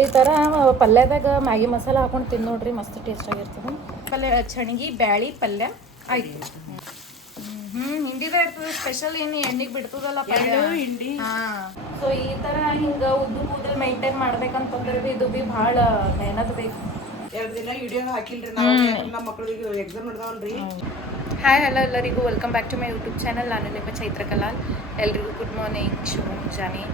ಈ ಥರ ಪಲ್ಯದಾಗ ಮ್ಯಾಗಿ ಮಸಾಲ ಹಾಕೊಂಡು ತಿಂದು ನೋಡ್ರಿ, ಮಸ್ತ್ ಟೇಸ್ಟ್ ಆಗಿರ್ತದೆ. ಪಲ್ಯ ಚಣಿಗಿ ಬ್ಯಾಳಿ ಪಲ್ಯ ಆಯ್ತು. ಹಿಂಡಿದ ಇರ್ತದೆ ಸ್ಪೆಷಲ್, ಏನು ಎಣ್ಣೆಗೆ ಬಿಡ್ತದಲ್ಲ ಪಲ್ಯ ಹಿಂಡಿ. ಸೊ ಈ ಥರ ಹಿಂಗೆ ಉದ್ದು ಕೂದಲು ಮೈಂಟೈನ್ ಮಾಡ್ಬೇಕಂತಂದ್ರೆ ಇದು ಬಿ ಭಾಳ ಮೆಹನತ್ ಬೇಕು. 2 ದಿನ ವಿಡಿಯೋ ಹಾಕಿಲ್ರಿ ನಾವು, ನಮ್ಮ ಮಕ್ಕಳಿಗೆ ಎಕ್ಸಾಮ್ ನಡೆದವಲ್ರಿ. ಹಾಯ್ ಹಲೋ ಎಲ್ಲರಿಗೂ, welcome back to my YouTube channel. ನಾನು ನಿಮ್ಮ ಚೈತ್ರ ಕಲಾಲ್. ಎಲ್ರಿಗೂ ಗುಡ್ ಮಾರ್ನಿಂಗ್, ಶುಭ ಮುಂಜಾನೆ.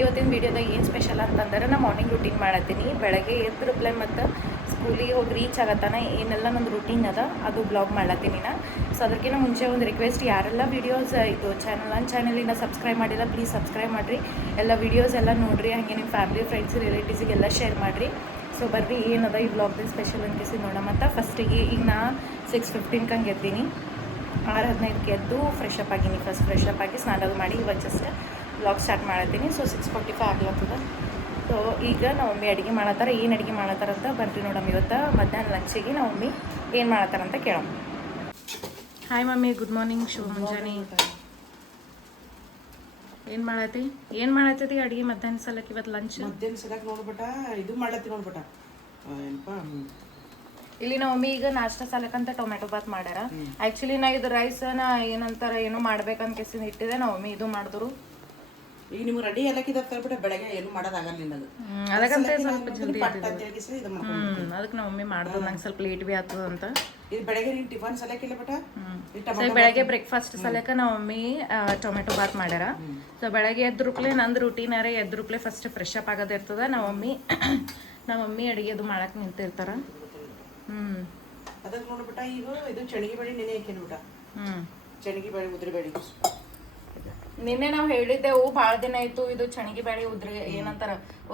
ಇವತ್ತಿನ ವೀಡಿಯೋದಾಗ ಏನು ಸ್ಪೆಷಲ್ ಅಂತಂದ್ರೆ ನಾನು ಮಾರ್ನಿಂಗ್ ರೂಟೀನ್ ಮಾಡತ್ತೀನಿ. ಬೆಳಗ್ಗೆ ಎದ್ದು ರಿಪ್ಲೈ ಮತ್ತು ಸ್ಕೂಲಿಗೆ ಹೋಗಿ ರೀಚ್ ಆಗತ್ತಾನ ಏನೆಲ್ಲ ನಂದು ರೂಟೀನ್ ಅದ ಅದು ಬ್ಲಾಗ್ ಮಾಡ್ಲತ್ತೀನಿ ನಾ. ಸೊ ಅದಕ್ಕಿಂತ ಮುಂಚೆ ಒಂದು ರಿಕ್ವೆಸ್ಟ್, ಯಾರೆಲ್ಲ ವೀಡಿಯೋಸ್ ಇದು ನನ್ನ ಚಾನಲಿನ ಸಬ್ಸ್ಕ್ರೈಬ್ ಮಾಡಿಲ್ಲ ಪ್ಲೀಸ್ ಸಬ್ಸ್ಕ್ರೈಬ್ ಮಾಡಿರಿ. ಎಲ್ಲ ವೀಡಿಯೋಸ್ ಎಲ್ಲ ನೋಡಿರಿ, ಹಾಗೆ ನಿಮ್ಮ ಫ್ಯಾಮಿಲಿ ಫ್ರೆಂಡ್ಸ್ ರಿಲೇಟಿವ್ಸಿಗೆಲ್ಲ ಶೇರ್ ಮಾಡಿರಿ. ಸೊ ಬರ್ರಿ ಏನದ ಈ ಬ್ಲಾಗ್ದು ಸ್ಪೆಷಲ್ ಅನ್ಕಿಸಿ ನೋಡೋಣ. ಮತ್ತು ಫಸ್ಟಿಗೆ ಈಗ ನಾ 6:15 ಹಂಗೆ ಎದ್ದೀನಿ. 6:15ಕ್ಕೆ ಎದ್ದು ಫ್ರೆಶ್ ಅಪ್ ಆಗೀನಿ. ಫಸ್ಟ್ ಫ್ರೆಶ್ ಅಪ್ ಆಗಿ ಸ್ನಾನ ಮಾಡಿ ಇವಾಗ ಜಸ್ಟ್ ಬ್ಲಾಗ್ ಸ್ಟಾರ್ಟ್ ಮಾಡತ್ತೀನಿ. ಸೊ 6:45 ಆಗ್ಲತ್ತದ. ಸೊ ಈಗ ನಾವು ಮಮ್ಮಿ ಅಡುಗೆ ಮಾಡತ್ತಾರ. ಏನು ಅಡುಗೆ ಮಾಡತ್ತಾರಂತ ಬರ್ರಿ ನೋಡಮ್ಮ. ಇವತ್ತು ಮಧ್ಯಾಹ್ನ ಲಂಚಿಗೆ ನಾವು ಮಮ್ಮಿ ಏನು ಮಾಡತ್ತಾರಂತ ಕೇಳಮ್ಮ. ಹಾಯ್ ಮಮ್ಮಿ, ಗುಡ್ ಮಾರ್ನಿಂಗ್, ಶುಭ ಮುಂಜಾನೆ. ಏನು ಮಾಡತ್ತಿ ಅಡುಗೆ ಮಧ್ಯಾಹ್ನ ಸಲಕ್ಕೆ ಇವತ್ತು ಲಂಚ್? ಮಧ್ಯಾಹ್ನ ಸಲಕ್ಕೆ ನೋಡ್ಬಿಟ್ಟ ಇದು ಮಾಡ್ಲತ್ತಿ ನೋಡ್ಬಿಟ್ಟ ಏನಪ್ಪ ಇಲ್ಲಿ ನಮ್ಮ ಮಮ್ಮಿ ಈಗ ನಾಷ್ಟ ಸಲಕ್ಕಂತ ಟೊಮೆಟೊ ಬಾತ್ ಮಾಡ್ಯಾರ. ಆ್ಯಕ್ಚುಲಿ ನಾ ಇದು ರೈಸನ ಏನಂತಾರ ಏನೋ ಮಾಡ್ಬೇಕಂತ ಕೆಸಿನ ಇಟ್ಟಿದೆ. ನಮ್ಮ ಮಮ್ಮಿ ಇದು ಮಾಡಿದ್ರು. ಈಗ ನಿಮ್ಗೆ ರೆಡಿ ಎಲ್ಲಕ್ಕಿದ ತರ್ಬಿಟ್ಟ ಬೆಳಗ್ಗೆ ಏನು ಮಾಡೋದಾಗಲ್ಲ ನಿನ್ನದು. ಅದಕ್ಕಂತ ಸ್ವಲ್ಪ ಜಲ್ದಿ ಅದಕ್ಕೆ ನಮ್ಮ ಮಮ್ಮಿ ಮಾಡಿದ್ರು. ನಂಗೆ ಸ್ವಲ್ಪ ಲೇಟ್ ಬಿ ಆಗ್ತದ ಅಂತ. ಇದು ಬೆಳಗ್ಗೆ ನೀನು ಟಿಫನ್ ಸಲಕ್ಕಿಲ್ಲ ಬಿಟ್ಟ. ಸೊ ಬೆಳಗ್ಗೆ ಬ್ರೇಕ್ಫಾಸ್ಟ್ ಸಲಕ ನಮ್ಮ ಮಮ್ಮಿ ಟೊಮೆಟೊ ಬಾತ್ ಮಾಡ್ಯಾರ. ಸೊ ಬೆಳಗ್ಗೆ ಎದ್ರುಕ್ಲೆ ನಂದು ರೂಟೀನಾರ ಎದ್ರುಕ್ಲೆ ಫಸ್ಟ್ ಫ್ರೆಶ್ ಅಪ್ ಆಗೋದು ಇರ್ತದ. ನಮ್ಮ ಮಮ್ಮಿ ಅಡುಗೆ ಅದು ಮಾಡಕ್ಕೆ ನಿಂತಿರ್ತಾರ. ಅದಕ್ಕೆ ನೋಡ್ಬಿಟ್ಟ ಈಗ ಇದು ಚಣಿಗೆ ಬೇಳೆ ನೆನೆ ಹಾಕಿನ್ಬಿಟ್ಟ. ಚಣಿಗೆ ಬೇಳೆ ಉದ್ರಿ ಬೇಳೆ ನಿನ್ನೆ ನಾವು ಹೇಳಿದ್ದೆವು ಭಾಳ ದಿನ ಆಯ್ತು ಇದು ಚಣಿಗೆ ಬೇಳೆ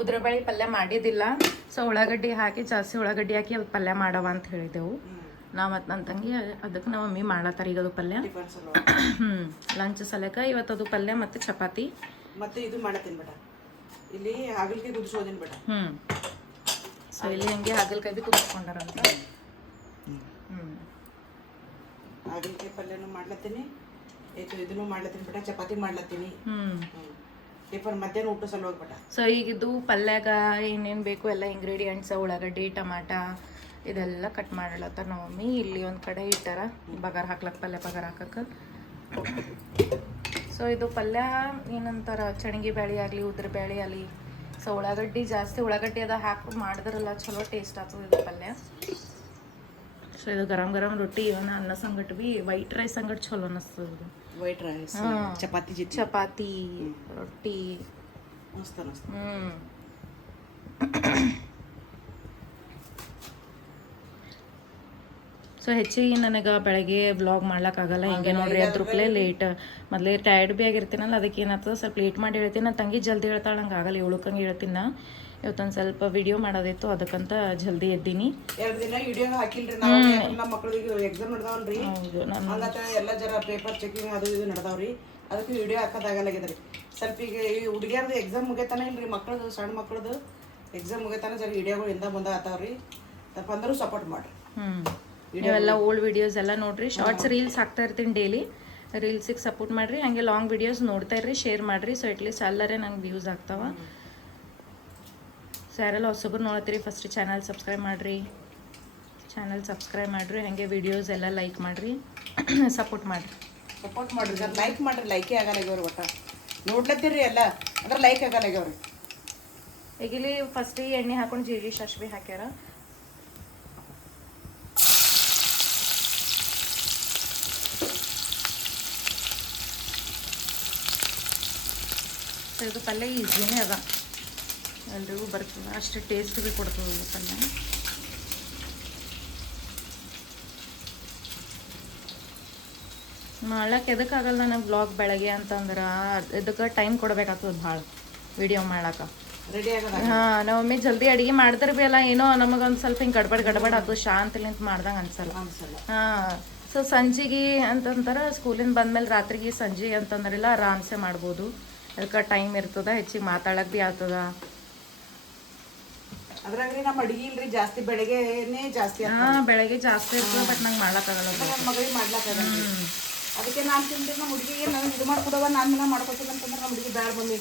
ಉದ್ರ ಬೇಳೆ ಪಲ್ಯ ಮಾಡಿದ್ದಿಲ್ಲ. ಸೊ ಉಳ್ಳಾಗಡ್ಡಿ ಹಾಕಿ ಜಾಸ್ತಿ ಉಳ್ಳಾಗಡ್ಡಿ ಹಾಕಿ ಅದು ಪಲ್ಯ ಮಾಡವ ಅಂತ ಹೇಳಿದೆವು ನಾವು ಮತ್ತು ನನ್ನ ತಂಗಿ. ಅದಕ್ಕೆ ನಾವು ಮಮ್ಮಿ ಮಾಡತ್ತಾರ ಈಗ ಅದು ಪಲ್ಯ. ಲಂಚ್ ಸಲಕ ಇವತ್ತು ಅದು ಪಲ್ಯ ಮತ್ತು ಚಪಾತಿ ಮತ್ತೆ ಇದು ಮಾಡತ್ತೀನಿ ಬೇಡ. ಇಲ್ಲಿ ಹಾಗಲಕಾಯಿ ಕುದಿಸೋದಿನ ಬೇಡ. ಸೊ ಇಲ್ಲಿ ಹಂಗೆ ಹಾಗಲಕಾಯಿ ಬಿ ಕುದಿಸ್ಕೊಂಡಾರಂತ. ಹಾಗಲಕಾಯಿ ಪಲ್ಯನೂ ಮಾಡ್ಲತ್ತೀನಿ, ಇದನ್ನು ಮಾಡ್ಲತ್ತೀನಿ ಬೇಡ, ಚಪಾತಿ ಮಾಡ್ಲತ್ತೀನಿ. ಟಿಫನ್ ಮಧ್ಯಾಹ್ನ ಊಟ ಸಲ ಹೋಗ್ಬೇಡ. ಸೊ ಈಗಿದ್ದು ಪಲ್ಯಾಗ ಏನೇನು ಬೇಕು ಎಲ್ಲ ಇಂಗ್ರೀಡಿಯೆಂಟ್ಸ್ ಉಳ್ಳಾಗಡ್ಡಿ ಟಮಾಟ ಇದೆಲ್ಲ ಕಟ್ ಮಾಡಲತ್ತಾರ ನಮ್ಮ ಮಮ್ಮಿ. ಇಲ್ಲಿ ಒಂದು ಕಡೆ ಇಟ್ಟಾರ ಬಗಾರ್ ಹಾಕ್ಲಕ್ಕ, ಪಲ್ಯ ಬಗಾರ್ ಹಾಕಕ್ಕೆ. ಸೊ ಇದು ಪಲ್ಯ ಏನಂತಾರ ಚಣಿಗೆ ಬೇಳೆ ಆಗಲಿ ಉದ್ರ ಬೇಳೆ ಆಗಲಿ, ಸೊ ಉಳ್ಳಾಗಡ್ಡಿ ಜಾಸ್ತಿ ಉಳ್ಳಾಗಡ್ಡಿ ಅದ ಹಾಕಿ ಮಾಡಿದ್ರಲ್ಲ ಚಲೋ ಟೇಸ್ಟ್ ಆಗ್ತದೆ ಇದು ಪಲ್ಯ. ಸೊ ಇದು ಗರಂ ಗರಂ ರೊಟ್ಟಿ ಇವನ್ನ ಅನ್ನ ಸಂಗಟ್ ಬಿ ವೈಟ್ ರೈಸ್ ಸಂಗಟ್ ಚಲೋ ಅನ್ನಿಸ್ತದೆ. ವೈಟ್ ರೈಸ್ ಚಪಾತಿ ರೊಟ್ಟಿ ಮಸ್ತ್ ಅನಿಸ್ತು. ಸೊ ಹೆಚ್ಚಿಗೆ ನನಗೆ ಬೆಳಗ್ಗೆ ವ್ಲಾಗ್ ಮಾಡ್ಲಿಕ್ಕಾಗಲ್ಲ. ಹಿಂಗೆ ನೋಡ್ರಿ ಅದ್ರಕ್ಲೇ ಲೇಟ್. ಮೊದಲೇ ಟೈರ್ಡ್ ಬಿ ಆಗಿರ್ತೀನಲ್ಲ, ಅದಕ್ಕೆ ಏನಾಗ್ತದೆ ಸ್ವಲ್ಪ ಲೇಟ್ ಮಾಡಿ ಹೇಳ್ತೀನಿ. ನನ್ನ ತಂಗಿ ಜಲ್ದಿ ಹೇಳ್ತಾಳೆ, ಹಂಗೆ ಆಗಲ್ಲ 7 ಹೇಳ್ತೀನಿ ನಾ. ಇವತ್ತೊಂದು ಸ್ವಲ್ಪ ವಿಡಿಯೋ ಮಾಡೋದಿತ್ತು, ಅದಕ್ಕಂತ ಜಲ್ದಿ ಎದ್ದೀನಿ. 2 ದಿನ ವಿಡಿಯೋ ಹಾಕಿಲ್ರಿ ನಾವು, ನಮ್ಮ ಮಕ್ಕಳಿಗೆ ಎಕ್ಸಾಮ್ ನಡೆದವಲ್ರಿ. ಹಂಗತ್ತ ಎಲ್ಲ ಜರ ಪೇಪರ್ ಚೆಕಿಂಗ್ ಅದು ಇದು ನಡೆದವ್ರಿ. ಅದಕ್ಕೆ ವಿಡಿಯೋ ಹಾಕೋದಾಗಲ್ಲಾಗಿದ್ರಿ. ಸ್ವಲ್ಪ ಈಗ ಈ ಹುಡುಗಿಯರ್ದು ಎಕ್ಸಾಮ್ ಮುಗಿತಾನೆ ಇಲ್ರಿ, ಮಕ್ಕಳದು ಸಣ್ಣ ಮಕ್ಕಳದು ಎಕ್ಸಾಮ್ ಮುಗಿತಾನೆ ಜರ ವಿಡಿಯೋಗಳು ಇಂದ ಮುಂದೆ ಆತಾವ್ರಿ. ಸ್ವಲ್ಪ ಅಂದರೂ ಸಪೋರ್ಟ್ ಮಾಡಿರಿ. ನೀವೆಲ್ಲ ಓಲ್ಡ್ ವಿಡಿಯೋಸ್ ಎಲ್ಲ ನೋಡ್ರಿ. ಶಾರ್ಟ್ಸ್ ರೀಲ್ಸ್ ಹಾಕ್ತಾ ಇರ್ತೀನಿ ಡೈಲಿ. ರೀಲ್ಸಿಗೆ ಸಪೋರ್ಟ್ ಮಾಡಿರಿ, ಹಾಗೆ ಲಾಂಗ್ ವಿಡಿಯೋಸ್ ನೋಡ್ತಾ ಇರ್ರಿ, ಶೇರ್ ಮಾಡಿರಿ. ಸೊ ಅಟ್ಲೀಸ್ಟ್ ಎಲ್ಲರೇ ನಂಗೆ ವ್ಯೂಸ್ ಆಗ್ತಾವ. ಸೊ ಯಾರೆಲ್ಲ ಹೊಸಬ್ರು ನೋಡ್ತೀರಿ ಫಸ್ಟ್ ಚಾನಲ್ ಸಬ್ಸ್ಕ್ರೈಬ್ ಮಾಡಿರಿ, ಹಾಗೆ ವಿಡಿಯೋಸ್ ಎಲ್ಲ ಲೈಕ್ ಮಾಡಿರಿ, ಸಪೋರ್ಟ್ ಮಾಡಿರಿ. ಸರ್ ಲೈಕ್ ಮಾಡಿರಿ. ಲೈಕೇ ಆಗಲ್ಲ ಆಗ್ಯವ್ರಿ, ಒಟ್ಟ ನೋಡ್ಲತ್ತೀರಿ ಎಲ್ಲ ಅದ್ರ ಲೈಕ್ ಆಗಲ್ಲ ಆಗ್ಯವ್ರಿ. ಈಗ ಇಲ್ಲಿ ಫಸ್ಟಿಗೆ ಎಣ್ಣೆ ಹಾಕೊಂಡು ಜೀರಿಗೆ ಸಾಸಿವೆ ಹಾಕ್ಯಾರ. ಸೊ ಇದು ಪಲ್ಯ ಈಸಿನೇ ಅದ, ಎಲ್ರಿಗೂ ಬರ್ತದೆ, ಅಷ್ಟು ಟೇಸ್ಟ್ ಬಿ ಕೊಡ್ತದೆ ಪಲ್ಯ. ಮಾಡ್ಲಕ್ಕೆ ಎದಕ್ಕಾಗಲ್ಲ ನನಗೆ ಬ್ಲಾಗ್ ಬೆಳಗ್ಗೆ ಅಂತಂದ್ರೆ ಇದಕ್ಕೆ ಟೈಮ್ ಕೊಡ್ಬೇಕಾಗ್ತದೆ ಭಾಳ ವಿಡಿಯೋ ಮಾಡ್ಲಕ್ಕೆ. ರೆಡಿ ಆಗೋದ. ನಮ್ಮ ಮಮ್ಮಿ ಜಲ್ದಿ ಅಡುಗೆ ಮಾಡಿದ್ರೆ ಬಿ ಅಲ್ಲ ಏನೋ ನಮಗೊಂದು ಸ್ವಲ್ಪ ಹಿಂಗೆ ಗಡ್ಬಡ್ ಆಗ್ತದೆ, ಶಾಂತಿಲಿಂತ ಮಾಡ್ದಂಗೆ ಅನ್ಸಲ್ಲ. ಸೊ ಸಂಜೆಗೆ ಅಂತಂತಾರೆ ಸ್ಕೂಲಿಂದ ಬಂದಮೇಲೆ ರಾತ್ರಿಗೆ ಸಂಜೆ ಅಂತಂದ್ರೆಲ್ಲ ಆರಾಮ್ಸೆ ಮಾಡ್ಬೋದು. ಅದಕ್ಕೆ ಟೈಮ್ ಇರ್ತದ, ಹೆಚ್ಚಿಗೆ ಮಾತಾಡಕ್ಕೆ ಬಿ ಆಗ್ತದ. ಅದ್ರಾಗ್ರಿ ನಮ್ಮ ಅಡುಗೆ ಇಲ್ರಿ ಜಾಸ್ತಿ, ಬೆಳಗ್ಗೆನೇ ಜಾಸ್ತಿ. ಬೆಳಗ್ಗೆ ಜಾಸ್ತಿ ಇರ್ತದೆ, ಬಟ್ ನಂಗೆ ಮಾಡ್ಲಕ್ಕಾಗಲ್ಲ, ನಮ್ಮ ಮಗಳಿಗೆ ಮಾಡ್ಲಕ್ಕಾಗಲ್ಲ. ಅದಕ್ಕೆ ನಾನು ತಿಂತೀನಿ ನಮ್ಮ ಹುಡುಗಿಗೆ ನನಗೆ ಇದು ಮಾಡ್ಕೊಡವ, ನಾನು ಮಾಡ್ಕೊತೀನಿ ಅಂತಂದ್ರೆ ನಮ್ಮ ಹುಡುಗಿ ಬ್ಯಾಡ ಮಮ್ಮಿ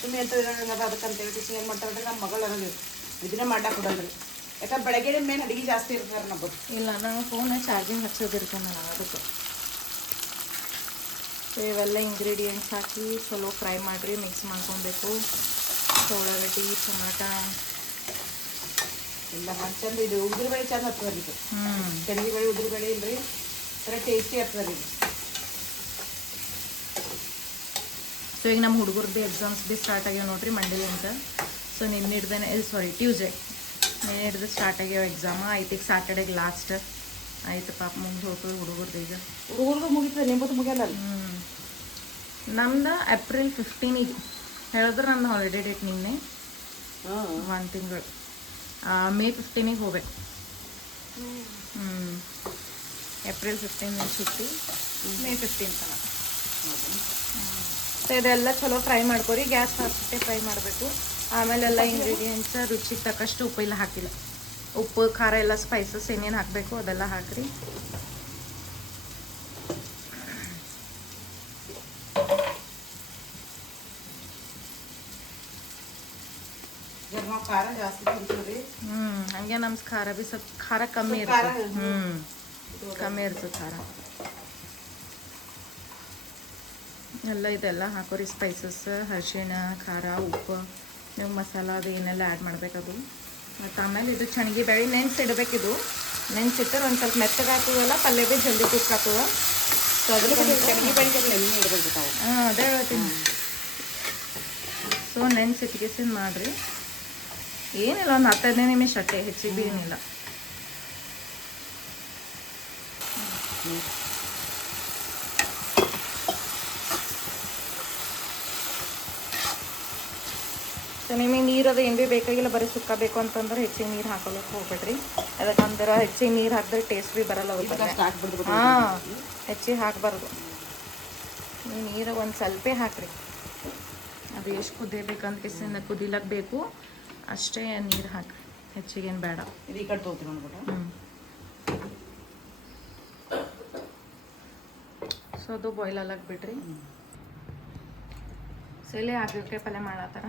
ಸುಮ್ಮನೆ ಅಂತ ಇರೋಂಗದ. ಅದಕ್ಕಂತ ಹೇಳ್ತೀವಿ ಏನು ಮಾಡ್ತಾರೆ ನಮ್ಮ ಮಗಳು ಅನ್ನೋದು ಇದನ್ನ ಮಾಡಕ್ಕೆ ಕೊಡಲ್ರಿ. ಯಾಕಂದ್ರೆ ಬೆಳಗ್ಗೆ ಮೇನ್ ಅಡಿಗೆ ಜಾಸ್ತಿ ಇರ್ತಾರೆ ನಮ್ಮದು. ಇಲ್ಲ ನಾನು ಫೋನ್ ಚಾರ್ಜಿಂಗ್ ಹಚ್ಚೋದಿರ್ತಾನೆ ನಾನು ಅದಕ್ಕೆ. ಸೊ ಇವೆಲ್ಲ ಇಂಗ್ರೀಡಿಯೆಂಟ್ಸ್ ಹಾಕಿ ಚಲೋ ಫ್ರೈ ಮಾಡಿರಿ, ಮಿಕ್ಸ್ ಮಾಡ್ಕೊಬೇಕು. ಸೊ ಉಳ್ಳಾಗಡ್ಡಿ, ಟೊಮಾಟ ಎಲ್ಲ ಚಂದ. ಇದು ಉದ್ರಿ ಬೇಳೆ ಚಂದ ಹತ್ತದ ರೀ. ತೆಂಗಿ ಬೇಳೆ ಉದ್ರಿ ಬೇಳೆ ಇಲ್ರಿ, ಥರ ಟೇಸ್ಟಿ ಆಗ್ತದೆ ರೀ. ಸೊ ಈಗ ನಮ್ಮ ಹುಡುಗರು ಭೀ ಎಕ್ಸಾಮ್ಸ್ ಭೀ ಸ್ಟಾರ್ಟ್ ಆಗ್ಯಾವ ನೋಡ್ರಿ ಮಂಡೇಲಿಂದ. ಸೊ ನಿನ್ನೆ ಹಿಡ್ದೇನೆ ಟ್ಯೂಸ್ಡೇ ನಿನ್ನೆ ಹಿಡ್ದು ಸ್ಟಾರ್ಟ್ ಆಗ್ಯಾವ ಎಕ್ಸಾಮ್. ಆಯ್ತು ಈಗ ಸಾಟರ್ಡೆಗೆ ಲಾಸ್ಟ್ ಆಯ್ತು. ಪಾಪ ಮುಗ್ದು ಹೋಗ್ತದೆ ಹುಡುಗರ್ದು. ಈಗ ಹುಡುಗರ್ದು ಮುಗಿತದೆ, ನಿಮ್ಮದು ಮುಗಿಯಲ್ಲ. ನಮ್ದು ಏಪ್ರಿಲ್ 15 ಹೇಳಿದ್ರೆ ನಂದು ಹಾಲಿಡೇ ಡೇಟ್ ನಿನ್ನೆ 1 ತಿಂಗಳು. ಮೇ 15 ಹೋಗ್ಬೇಕು. ಏಪ್ರಿಲ್ 15 छुट्टी, ಮೇ 15 ತನಕ. ಸೊ ಇದೆಲ್ಲ ಚಲೋ ಫ್ರೈ ಮಾಡ್ಕೊರಿ. ಗ್ಯಾಸ್ ಹಾಕ್ಬಿಟ್ಟೆ ಫ್ರೈ ಮಾಡಬೇಕು. ಆಮೇಲೆ ಎಲ್ಲ ಇಂಗ್ರೀಡಿಯೆಂಟ್ಸ್ ರುಚಿಗೆ ತಕ್ಕಷ್ಟು ಉಪ್ಪು ಇಲ್ಲ ಹಾಕಿಲ್ಲ. ಉಪ್ಪು ಖಾರ ಎಲ್ಲ ಸ್ಪೈಸಸ್ ಏನೇನು ಹಾಕಬೇಕು ಅದೆಲ್ಲ ಹಾಕ್ರಿ. ಖಾರ ಜಾಸ್ತಿ ತಿಂತೀವಿ. ಹಂಗೆ ನಮ್ಮ ಖಾರ ಭೀ ಸ್ವಲ್ಪ ಖಾರ ಕಮ್ಮಿ ಇರ್ತದೆ. ಕಮ್ಮಿ ಇರ್ತದೆ ಖಾರ. ಎಲ್ಲ ಇದೆಲ್ಲ ಹಾಕೋರಿ ಸ್ಪೈಸಸ್, ಅರಿಶಿಣ, ಖಾರ, ಉಪ್ಪು, ನೀವು ಮಸಾಲ ಅದು ಏನೆಲ್ಲ ಆ್ಯಡ್ ಮಾಡಬೇಕದು. ಮತ್ತು ಆಮೇಲೆ ಇದು ಚಣಗಿ ಬೇಳೆ ನೆನೆಸಿಡ್ಬೇಕಿದು. ನೆನೆಸಿಟ್ಟರೆ ಒಂದು ಸ್ವಲ್ಪ ಮೆತ್ತಗೆ ಹಾಕುವಲ್ಲ, ಪಲ್ಯ ಭೀ ಜಲ್ದಿ ಕುಕ್ ಹಾಕುವ. ಸೊ ಅದಕ್ಕೆ ಚಣಗಿ ಬೇಳೆ ಇಡಬೇಕು. ಅದೇ ಹೇಳ್ತೀನಿ. ಸೊ ನೆನೆಸಿಟ್ಗೆಸಿಂದ ಮಾಡಿರಿ. ಏನಿಲ್ಲ, ಒಂದು 10-15 ನಿಮಿಷ ಅಷ್ಟೇ, ಹೆಚ್ಚಿಗೆ ಭೀ ಏನಿಲ್ಲ. ಸೊ ನಿಮಗೆ ನೀರದು ಏನು ಭೀ ಬೇಕಾಗಿಲ್ಲ, ಬರೀ ಸುಕ್ಕ ಬೇಕು ಅಂತಂದ್ರೆ ಹೆಚ್ಚಿಗೆ ನೀರು ಹಾಕೋಕ್ಕೆ ಹೋಗ್ಬೇಡ್ರಿ. ಯಾಕಂದ್ರೆ ಹೆಚ್ಚಿಗೆ ನೀರು ಹಾಕಿದ್ರೆ ಟೇಸ್ಟ್ ಭೀ ಬರಲ್ಲ. ಹಾಂ, ಹೆಚ್ಚಿಗೆ ಹಾಕಬಾರ್ದು. ನೀವು ನೀರು ಒಂದು ಸ್ವಲ್ಪ ಹಾಕ್ರಿ. ಅದು ಎಷ್ಟು ಕುದಿಯಬೇಕಂತ ಕಿಸಿಂದ ಕುದಿಲಕ್ಕೆ ಬೇಕು ಅಷ್ಟೇ ನೀರು ಹಾಕಿ, ಹೆಚ್ಚಿಗೇನು ಬೇಡ. ಈ ಕಡೆ ತೊಗೊತೀನಿ ಅಂದ್ಬಿಟ್ಟು. ಸೊ ಅದು ಬಾಯ್ಲ್ ಆಗಕ್ಕೆ ಬಿಡ್ರಿ. ಸೊ ಇಲ್ಲೇ ಹಾಗಲಕಾಯಿ ಪಲ್ಯ ಮಾಡತ್ತಾರ.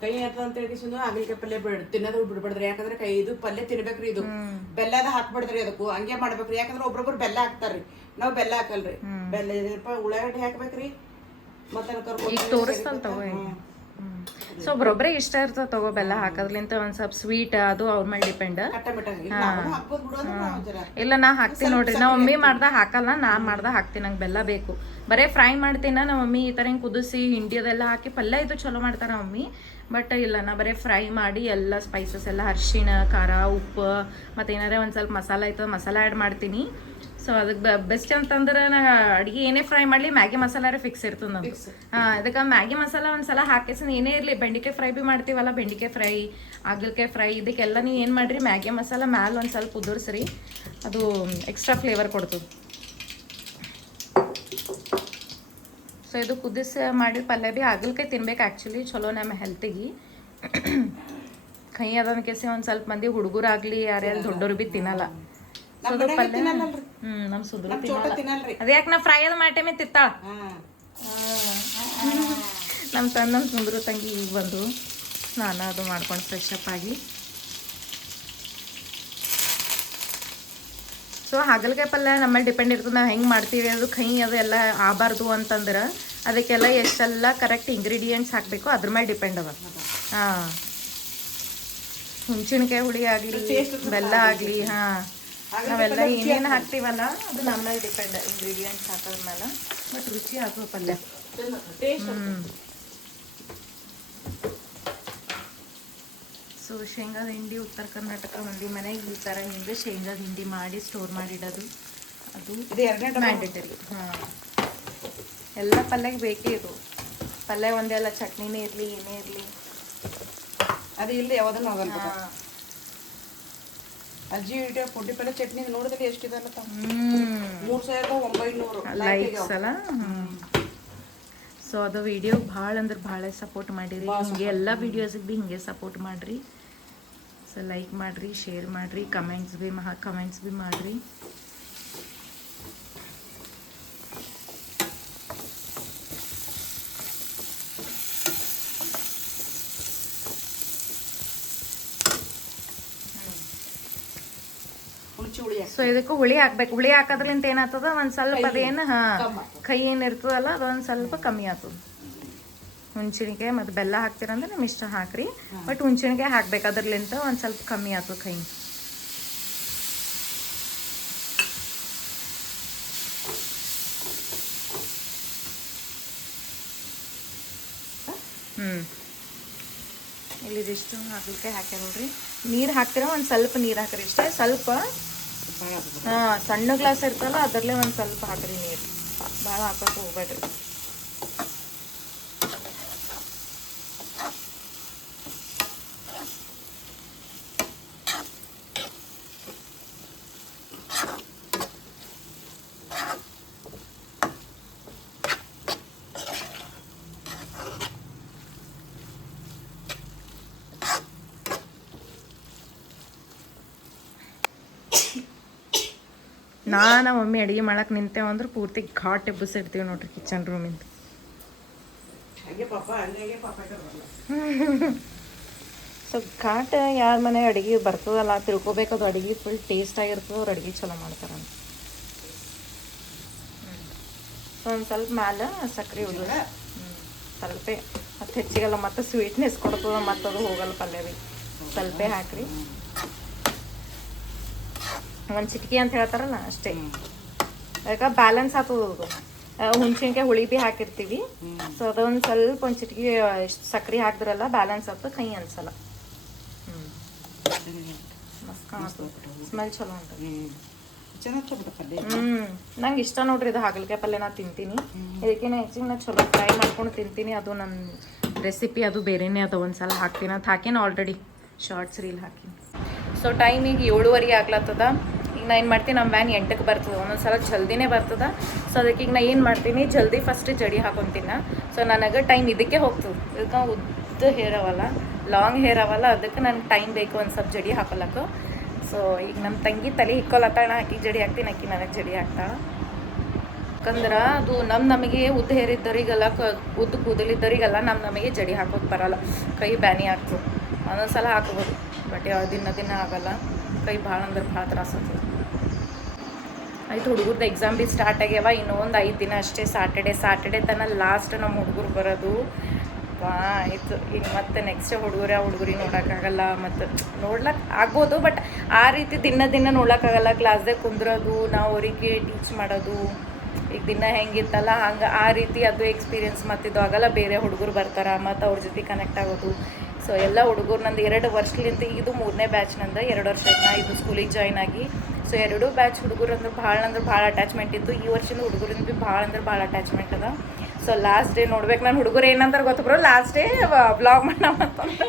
ಕೈ ಅಂತ ಹೇಳಿ ಹಾಗಲಕಾಯಿ ಪಲ್ಯ ತಿನ್ನೋದು ಬಿಡ್ಬಾರ್ದ್ರಿ. ಯಾಕಂದ್ರೆ ಕೈ ಇದು ಪಲ್ಯ ತಿನ್ಬೇಕ್ರಿ. ಇದು ಬೆಲ್ಲದ ಹಾಕ್ಬಿಡ್ದ್ರಿ. ಅದಕ್ಕೂ ಹಂಗೆ ಮಾಡ್ಬೇಕ್ರಿ. ಯಾಕಂದ್ರೆ ಒಬ್ರೊಬ್ರು ಬೆಲ್ಲ ಹಾಕ್ತಾರ್ರಿ, ನಾವು ಬೆಲ್ಲ ಹಾಕಲ್ರಿ. ಬೆಲ್ಲ ಉಳ್ಳಾಗಡ್ಡಿ ಹಾಕ್ಬೇಕ್ರಿ. ಮತ್ತೆ ಈಗ ತೋರಿಸ್ತಲ್ ತಗೋ. ಸೊ ಒಬ್ರೊಬ್ರೆ ಇಷ್ಟ ಇರ್ತದೆ ತಗೋ ಬೆಲ್ಲ ಹಾಕೋದ್ಲಿಂತ. ಒಂದ್ ಸ್ವಲ್ಪ ಸ್ವೀಟ್ ಅದು ಅವ್ರ ಮೇಲೆ ಡಿಪೆಂಡ್. ಇಲ್ಲ ನಾ ಹಾಕ್ತೀನಿ ನೋಡ್ರಿ. ನಾ ಮಮ್ಮಿ ಮಾಡ್ದ ಹಾಕಲ್ಲ, ನಾ ಮಾಡ್ದ ಹಾಕ್ತೀನಿ. ನಂಗೆ ಬೆಲ್ಲ ಬೇಕು. ಬರೇ ಫ್ರೈ ಮಾಡ್ತೀನ ನಮ್ಮ ಮಮ್ಮಿ. ಈ ಥರ ಹಿಂಗೆ ಕುದಿಸಿ ಹಿಂಡಿ ಅದೆಲ್ಲ ಹಾಕಿ ಪಲ್ಯ ಇದು ಚಲೋ ಮಾಡ್ತಾರ ಮಮ್ಮಿ. ಬಟ್ ಇಲ್ಲ, ನಾ ಬರೀ ಫ್ರೈ ಮಾಡಿ ಎಲ್ಲ ಸ್ಪೈಸಸ್ ಎಲ್ಲ ಅರಿಶಿಣ, ಖಾರ, ಉಪ್ಪು, ಮತ್ತು ಏನಾರೇ ಒಂದು ಸ್ವಲ್ಪ ಮಸಾಲ ಐತದ ಮಸಾಲ ಆ್ಯಡ್ ಮಾಡ್ತೀನಿ. ಸೊ ಅದಕ್ಕೆ ಬೆಸ್ಟ್ ಅಂತಂದ್ರೆ ನಾ ಅಡುಗೆ ಏನೇ ಫ್ರೈ ಮಾಡಲಿ ಮ್ಯಾಗಿ ಮಸಾಲಾರೇ ಫಿಕ್ಸ್ ಇರ್ತದೆ ನಮ್ದು. ಹಾಂ, ಅದಕ್ಕೆ ಮ್ಯಾಗಿ ಮಸಾಲ ಒಂದು ಸಲ ಹಾಕಿಸಿ ಏನೇ ಇರಲಿ. ಬೆಂಡಿಕಾಯಿ ಫ್ರೈ ಭೀ ಮಾಡ್ತೀವಲ್ಲ, ಬೆಂಡಿಕಾಯಿ ಫ್ರೈ, ಹಾಗಲಕಾಯಿ ಫ್ರೈ, ಇದಕ್ಕೆಲ್ಲ ನೀವು ಏನು ಮಾಡಿರಿ, ಮ್ಯಾಗಿ ಮಸಾಲ ಮ್ಯಾಲೆ ಒಂದು ಸ್ವಲ್ಪ ಉದುರಿಸ್ರಿ. ಅದು ಎಕ್ಸ್ಟ್ರಾ ಫ್ಲೇವರ್ ಕೊಡ್ತದೆ. ಸೊ ಇದು ಕುದಿಸಿ ಮಾಡಿ ಪಲ್ಯ ಭೀ ಹಾಗಲಕಾಯಿ ತಿನ್ಬೇಕು ಆ್ಯಕ್ಚುಲಿ, ಚಲೋ ನಮ್ಮ ಹೆಲ್ತಿಗೆ. ಕೈ ಅದನ್ನ ಕೇಸಿ ಒಂದು ಸ್ವಲ್ಪ ಮಂದಿ ಹುಡುಗರಾಗಲಿ ಯಾರ್ಯಾರು ದೊಡ್ಡವ್ರು ಭೀ ತಿನ್ನಲ್ಲ. ಪಲ್ಯ ನಮ್ಮ ಸುಂದ್ರ ತಿನ್ನಲ್ಲ. ಅದ್ಯಾಕೆ ನಾ ಫ್ರೈ ಅದು ಮಾಡಿ ತಿತ್ತಾಳ. ನಮ್ಮ ಸುಂದ್ರ ತಂಗಿ ಈಗ ಬಂದು ಸ್ನಾನ ಅದು ಮಾಡ್ಕೊಂಡು ಫ್ರೆಶ್ ಅಪ್ ಆಗಿ. ಸೊ ಹಾಗಲಕಾಯಿ ಪಲ್ಯ ನಮ್ಮಲ್ಲಿ ಡಿಪೆಂಡ್ ಇರ್ತದೆ, ನಾವು ಹೆಂಗೆ ಮಾಡ್ತೀವಿ. ಅದು ಕೈ ಅದು ಎಲ್ಲ ಆಗಬಾರ್ದು ಅಂತಂದ್ರೆ ಅದಕ್ಕೆಲ್ಲ ಎಷ್ಟೆಲ್ಲ ಕರೆಕ್ಟ್ ಇಂಗ್ರೀಡಿಯೆಂಟ್ಸ್ ಹಾಕಬೇಕು ಅದ್ರ ಮೇಲೆ ಡಿಪೆಂಡ್ ಅದ. ಹಾಂ, ಹುಣಸಿನ್ಕಾಯಿ ಹುಳಿ ಆಗಲಿ, ಬೆಲ್ಲ ಆಗಲಿ, ಹಾಂ, ನಾವೆಲ್ಲ ಏನೇನು ಹಾಕ್ತೀವಲ್ಲ ಅದು ನಮ್ಮ ಮೇಲೆ ಡಿಪೆಂಡ್, ಇಂಗ್ರೀಡಿಯೆಂಟ್ಸ್ ಹಾಕೋದ್ರ ಮೇಲೆ. ಬಟ್ ರುಚಿ ಹಾಕೋ ಪಲ್ಯ. ಸೊ ಶೇಂಗಾದ ಹಿಂಡಿ ಉತ್ತರ ಕರ್ನಾಟಕ ಮಂದಿ ಮನೆಗೆ ಈ ಥರ ಹಿಂಗೆ ಶೇಂಗಾದ ಹಿಂಡಿ ಮಾಡಿ ಸ್ಟೋರ್ ಮಾಡಿಡೋದು ಅದು ಮ್ಯಾಂಡೇಟರಿ. ಹಾಂ, ಎಲ್ಲ ಪಲ್ಯಕ್ಕೆ ಬೇಕೇ ಇದು. ಪಲ್ಯ ಒಂದೆಲ್ಲ ಚಟ್ನಿನೇ ಇರಲಿ ಏನೇ ಇರಲಿ ಅದು ಇಲ್ಲದೆ ಯಾವುದನ್ನು ಹೋಗಲ್ಲ. ಅಜ್ಜಿ ಪುಡ್ಡಿ ಪಲ್ಯ ಚಟ್ನಿ ನೋಡಿದ್ರೆ ಎಷ್ಟಿದಲ್ಲ, 3900 ಲೈಕ್ಸ್ ಅಲ್ಲ. ಸೊ ಅದು ವಿಡಿಯೋ ಭಾಳ ಅಂದ್ರೆ ಭಾಳ ಸಪೋರ್ಟ್ ಮಾಡಿರಿ. ಹಿಂಗೆ ಎಲ್ಲ ವಿಡಿಯೋಸಿಗೆ ಭೀ ಹಿಂಗೆ ಸಪೋರ್ಟ್ ಮಾಡಿರಿ. ಸೊ ಲೈಕ್ ಮಾಡಿರಿ, ಶೇರ್ ಮಾಡಿರಿ, ಕಮೆಂಟ್ಸ್ ಭೀ ಮಾಡಿರಿ. ಸೊ ಇದಕ್ಕೂ ಹುಳಿ ಹಾಕ್ಬೇಕು. ಹುಳಿ ಹಾಕೋದ್ರಿಂದ ಏನಾಗ್ತದ ಒಂದು ಸ್ವಲ್ಪ ಅದೇನು ಕೈ ಏನು ಇರ್ತದಲ್ಲ ಅದೊಂದು ಸ್ವಲ್ಪ ಕಮ್ಮಿ ಆಗ್ತದ. ಹುಣ್ಚಿಣಿಕಾಯಿ ಮತ್ತು ಬೆಲ್ಲ ಹಾಕ್ತೀರಂದ್ರೆ ನಿಮ್ಮ ಇಷ್ಟ ಹಾಕ್ರಿ, ಬಟ್ ಹುಣ್ಚಿಣಿಕಾಯಿ ಹಾಕ್ಬೇಕು, ಅದ್ರಲಿಂತ ಒಂದು ಸ್ವಲ್ಪ ಕಮ್ಮಿ ಆಗ್ತದೆ ಕೈ. ಇಲ್ಲಿದಿಷ್ಟು ಹಾಕ್ಲಿಕ್ಕೆ ಹಾಕ್ಯಾರ ನೋಡ್ರಿ. ನೀರು ಹಾಕ್ತೀರ ಒಂದು ಸ್ವಲ್ಪ ನೀರು ಹಾಕ್ರಿ, ಇಷ್ಟೇ ಸ್ವಲ್ಪ. ಸಣ್ಣ ಗ್ಲಾಸ್ ಇರ್ತಲ್ಲ ಅದರಲ್ಲೇ ಒಂದು ಸ್ವಲ್ಪ ಹಾಕ್ರಿ ನೀರು, ಭಾಳ ಹಾಕೋಕೆ ಹೋಗ್ಬೇಡ್ರಿ. ನಾನು ಮಮ್ಮಿ ಅಡುಗೆ ಮಾಡಕ್ಕೆ ನಿಂತೇವೆ ಅಂದ್ರೆ ಪೂರ್ತಿ ಘಾಟ್ ಎಬ್ಬಿಸಿಡ್ತೀವಿ ನೋಡ್ರಿ ಕಿಚನ್ ರೂಮಿಂದ. ಸೊ ಘಾಟ್ ಯಾರ ಮನೆ ಅಡುಗೆ ಬರ್ತದಲ್ಲ ತಿಳ್ಕೊಬೇಕದು ಅಡುಗೆ ಫುಲ್ ಟೇಸ್ಟ್ ಆಗಿರ್ತದೆ, ಅವ್ರು ಅಡುಗೆ ಚಲೋ ಮಾಡ್ತಾರಂತ. ಒಂದು ಸ್ವಲ್ಪ ಮ್ಯಾಲೆ ಸಕ್ಕರೆ ಉಳಿದ ಸ್ವಲ್ಪ ಮತ್ತು ಹೆಚ್ಚಿಗಲ್ಲ, ಮತ್ತು ಸ್ವೀಟ್ನೆಸ್ ಕೊಡ್ತದ, ಮತ್ತು ಅದು ಹೋಗಲ್ಲ ಪಲ್ಯ ಭೀ ಸ್ವಲ್ಪ ಹಾಕ್ರಿ. ಒಂದು ಚಿಟಿಕೆ ಅಂತ ಹೇಳ್ತಾರಲ್ಲ ಅಷ್ಟೇ, ಅದಕ್ಕೆ ಬ್ಯಾಲೆನ್ಸ್ ಆಗ್ತದ. ಅದು ಹುಣ್ಸಿನ್ಕಾಯಿ ಹುಳಿ ಭೀ ಹಾಕಿರ್ತೀವಿ, ಸೊ ಅದೊಂದು ಸ್ವಲ್ಪ ಒಂದು ಚಿಟಿಕೆ ಸಕ್ಕರೆ ಹಾಕಿದ್ರಲ್ಲ ಬ್ಯಾಲೆನ್ಸ್ ಆಗ್ತದೆ, ಕೈ ಅನ್ಸಲ್ಲ. ಸ್ಮೆಲ್ ಚಲೋ ಉಂಟು. ನಂಗೆ ಇಷ್ಟ ನೋಡ್ರಿ ಇದು ಹಾಗಲಕಾಯಿ ಪಲ್ಯ. ನಾ ತಿಂತೀನಿ, ಇದಕ್ಕಿಂತ ಹೆಚ್ಚಿಗೆ ನಾ ಚಲೋ ಫ್ರೈ ಮಾಡ್ಕೊಂಡು ತಿಂತೀನಿ. ಅದು ನನ್ನ ರೆಸಿಪಿ ಅದು ಬೇರೆನೇ ಅದು, ಒಂದ್ಸಲ ಹಾಕ್ತೀನಿ ಅಂತ ಹಾಕೀನಿ ಆಲ್ರೆಡಿ, ಶಾರ್ಟ್ಸ್ ರೀಲ್ ಹಾಕಿ. ಸೊ ಟೈಮ್ ಈಗ 7:15 ಆಗ್ಲತ್ತದ. ಈಗ ನಾ ಏನು ಮಾಡ್ತೀನಿ, ನಮ್ಮ ವ್ಯಾನ್ 8ಕ್ಕೆ ಬರ್ತದೆ, ಒಂದೊಂದ್ಸಲ ಜಲ್ದಿನೇ ಬರ್ತದೆ. ಸೊ ಅದಕ್ಕೆ ಈಗ ನಾ ಏನು ಮಾಡ್ತೀನಿ, ಜಲ್ದಿ ಫಸ್ಟ್ ಜಡಿ ಹಾಕೊತೀನಿ. ಸೊ ನನಗೆ ಟೈಮ್ ಇದಕ್ಕೆ ಹೋಗ್ತದೆ, ಇದಕ್ಕೆ ಉದ್ದ ಹೇರ್ ಅವಲ್ಲ, ಲಾಂಗ್ ಹೇರ್ ಅವಲ್ಲ, ಅದಕ್ಕೆ ನನಗೆ ಟೈಮ್ ಬೇಕು ಒಂದು ಸ್ವಲ್ಪ ಜಡಿ ಹಾಕೊಳಕ್ಕೆ. ಸೊ ಈಗ ನಮ್ಮ ತಂಗಿ ತಲೆ ಹಿಕ್ಕೊಲತ್ತಾಳ, ಆಕಿ ಜಡಿ ಹಾಕ್ತೀನಿ, ಆಕಿ ನನಗೆ ಜಡಿ ಹಾಕ್ತಾಳೆ. ಯಾಕಂದ್ರೆ ಅದು ನಮಗೆ ಉದ್ದ ಹೇರ್ ಇದ್ದವರಿಗೆಲ್ಲ ಉದ್ದ ಕೂದಲಿದ್ದವರಿಗೆಲ್ಲ ನಮಗೆ ಜಡಿ ಹಾಕೋದು ಬರಲ್ಲ, ಕೈ ಬ್ಯಾನಿ ಆಗ್ತದೆ. ಒಂದೊಂದ್ಸಲ ಹಾಕೋಬೋದು, ಬಟ್ ದಿನ ಆಗಲ್ಲ, ಕೈ ಭಾಳ ಅಂದ್ರೆ ಭಾಳ ತ್ರಾಸ ಆಗ್ತದೆ. ಆಯ್ತು, ಹುಡುಗರ್ದು ಎಕ್ಸಾಮ್ ಭೀ ಸ್ಟಾರ್ಟ್ ಆಗ್ಯಾವ, ಇನ್ನೂ ಒಂದು 5 ದಿನ ಅಷ್ಟೇ. ಸ್ಯಾಟರ್ಡೆ ತನಕ ಲಾಸ್ಟ್ ನಮ್ಮ ಹುಡುಗರು ಬರೋದು. ಆಯಿತು, ಈಗ ಮತ್ತೆ ನೆಕ್ಸ್ಟ್ ಹುಡುಗರಿಗೆ ನೋಡೋಕ್ಕಾಗಲ್ಲ, ಮತ್ತು ನೋಡ್ಲಕ್ಕೆ ಆಗ್ಬೋದು, ಬಟ್ ಆ ರೀತಿ ದಿನ ನೋಡೋಕ್ಕಾಗಲ್ಲ. ಕ್ಲಾಸ್ದಾಗ ಕುಂದ್ರೋದು, ನಾವು ಅವರಿಗೆ ಟೀಚ್ ಮಾಡೋದು, ಈಗ ದಿನ ಹೆಂಗಿತ್ತಲ್ಲ ಹಂಗೆ ಆ ರೀತಿ ಅದು ಎಕ್ಸ್ಪೀರಿಯನ್ಸ್ ಮತ್ತಿದ್ದು ಆಗಲ್ಲ. ಬೇರೆ ಹುಡುಗರು ಬರ್ತಾರೆ, ಮತ್ತು ಅವ್ರ ಜೊತೆ ಕನೆಕ್ಟ್ ಆಗೋದು. ಸೊ ಎಲ್ಲ ಹುಡುಗರು ನಂದು 2 ವರ್ಷಲಿಂದ, ಇದು 3ನೇ ಬ್ಯಾಚ್ ನಂದು, 2 ವರ್ಷ ಆಯ್ತು ನಾ ಇದು ಸ್ಕೂಲಿಗೆ ಜಾಯ್ನ್ ಆಗಿ. ಸೊ 2 ಬ್ಯಾಚ್ ಹುಡುಗರು ಅಂದ್ರೆ ಭಾಳ ಅಟ್ಯಾಚ್ಮೆಂಟ್ ಇತ್ತು. ಈ ವರ್ಷದ ಹುಡುಗರಿಂದ ಭೀ ಭಾಳ ಅಟ್ಯಾಚ್ಮೆಂಟ್ ಅದ. ಸೊ ಲಾಸ್ಟ್ ಡೇ ನೋಡ್ಬೇಕು ನಾನು ಹುಡುಗರು ಏನಂತಾರೆ ಗೊತ್ತು ಬ್ರೋ, ಲಾಸ್ಟ್ ಡೇ ವ್ಲಾಗ್ ಮಾಡತ್ತಂದ್ರೆ.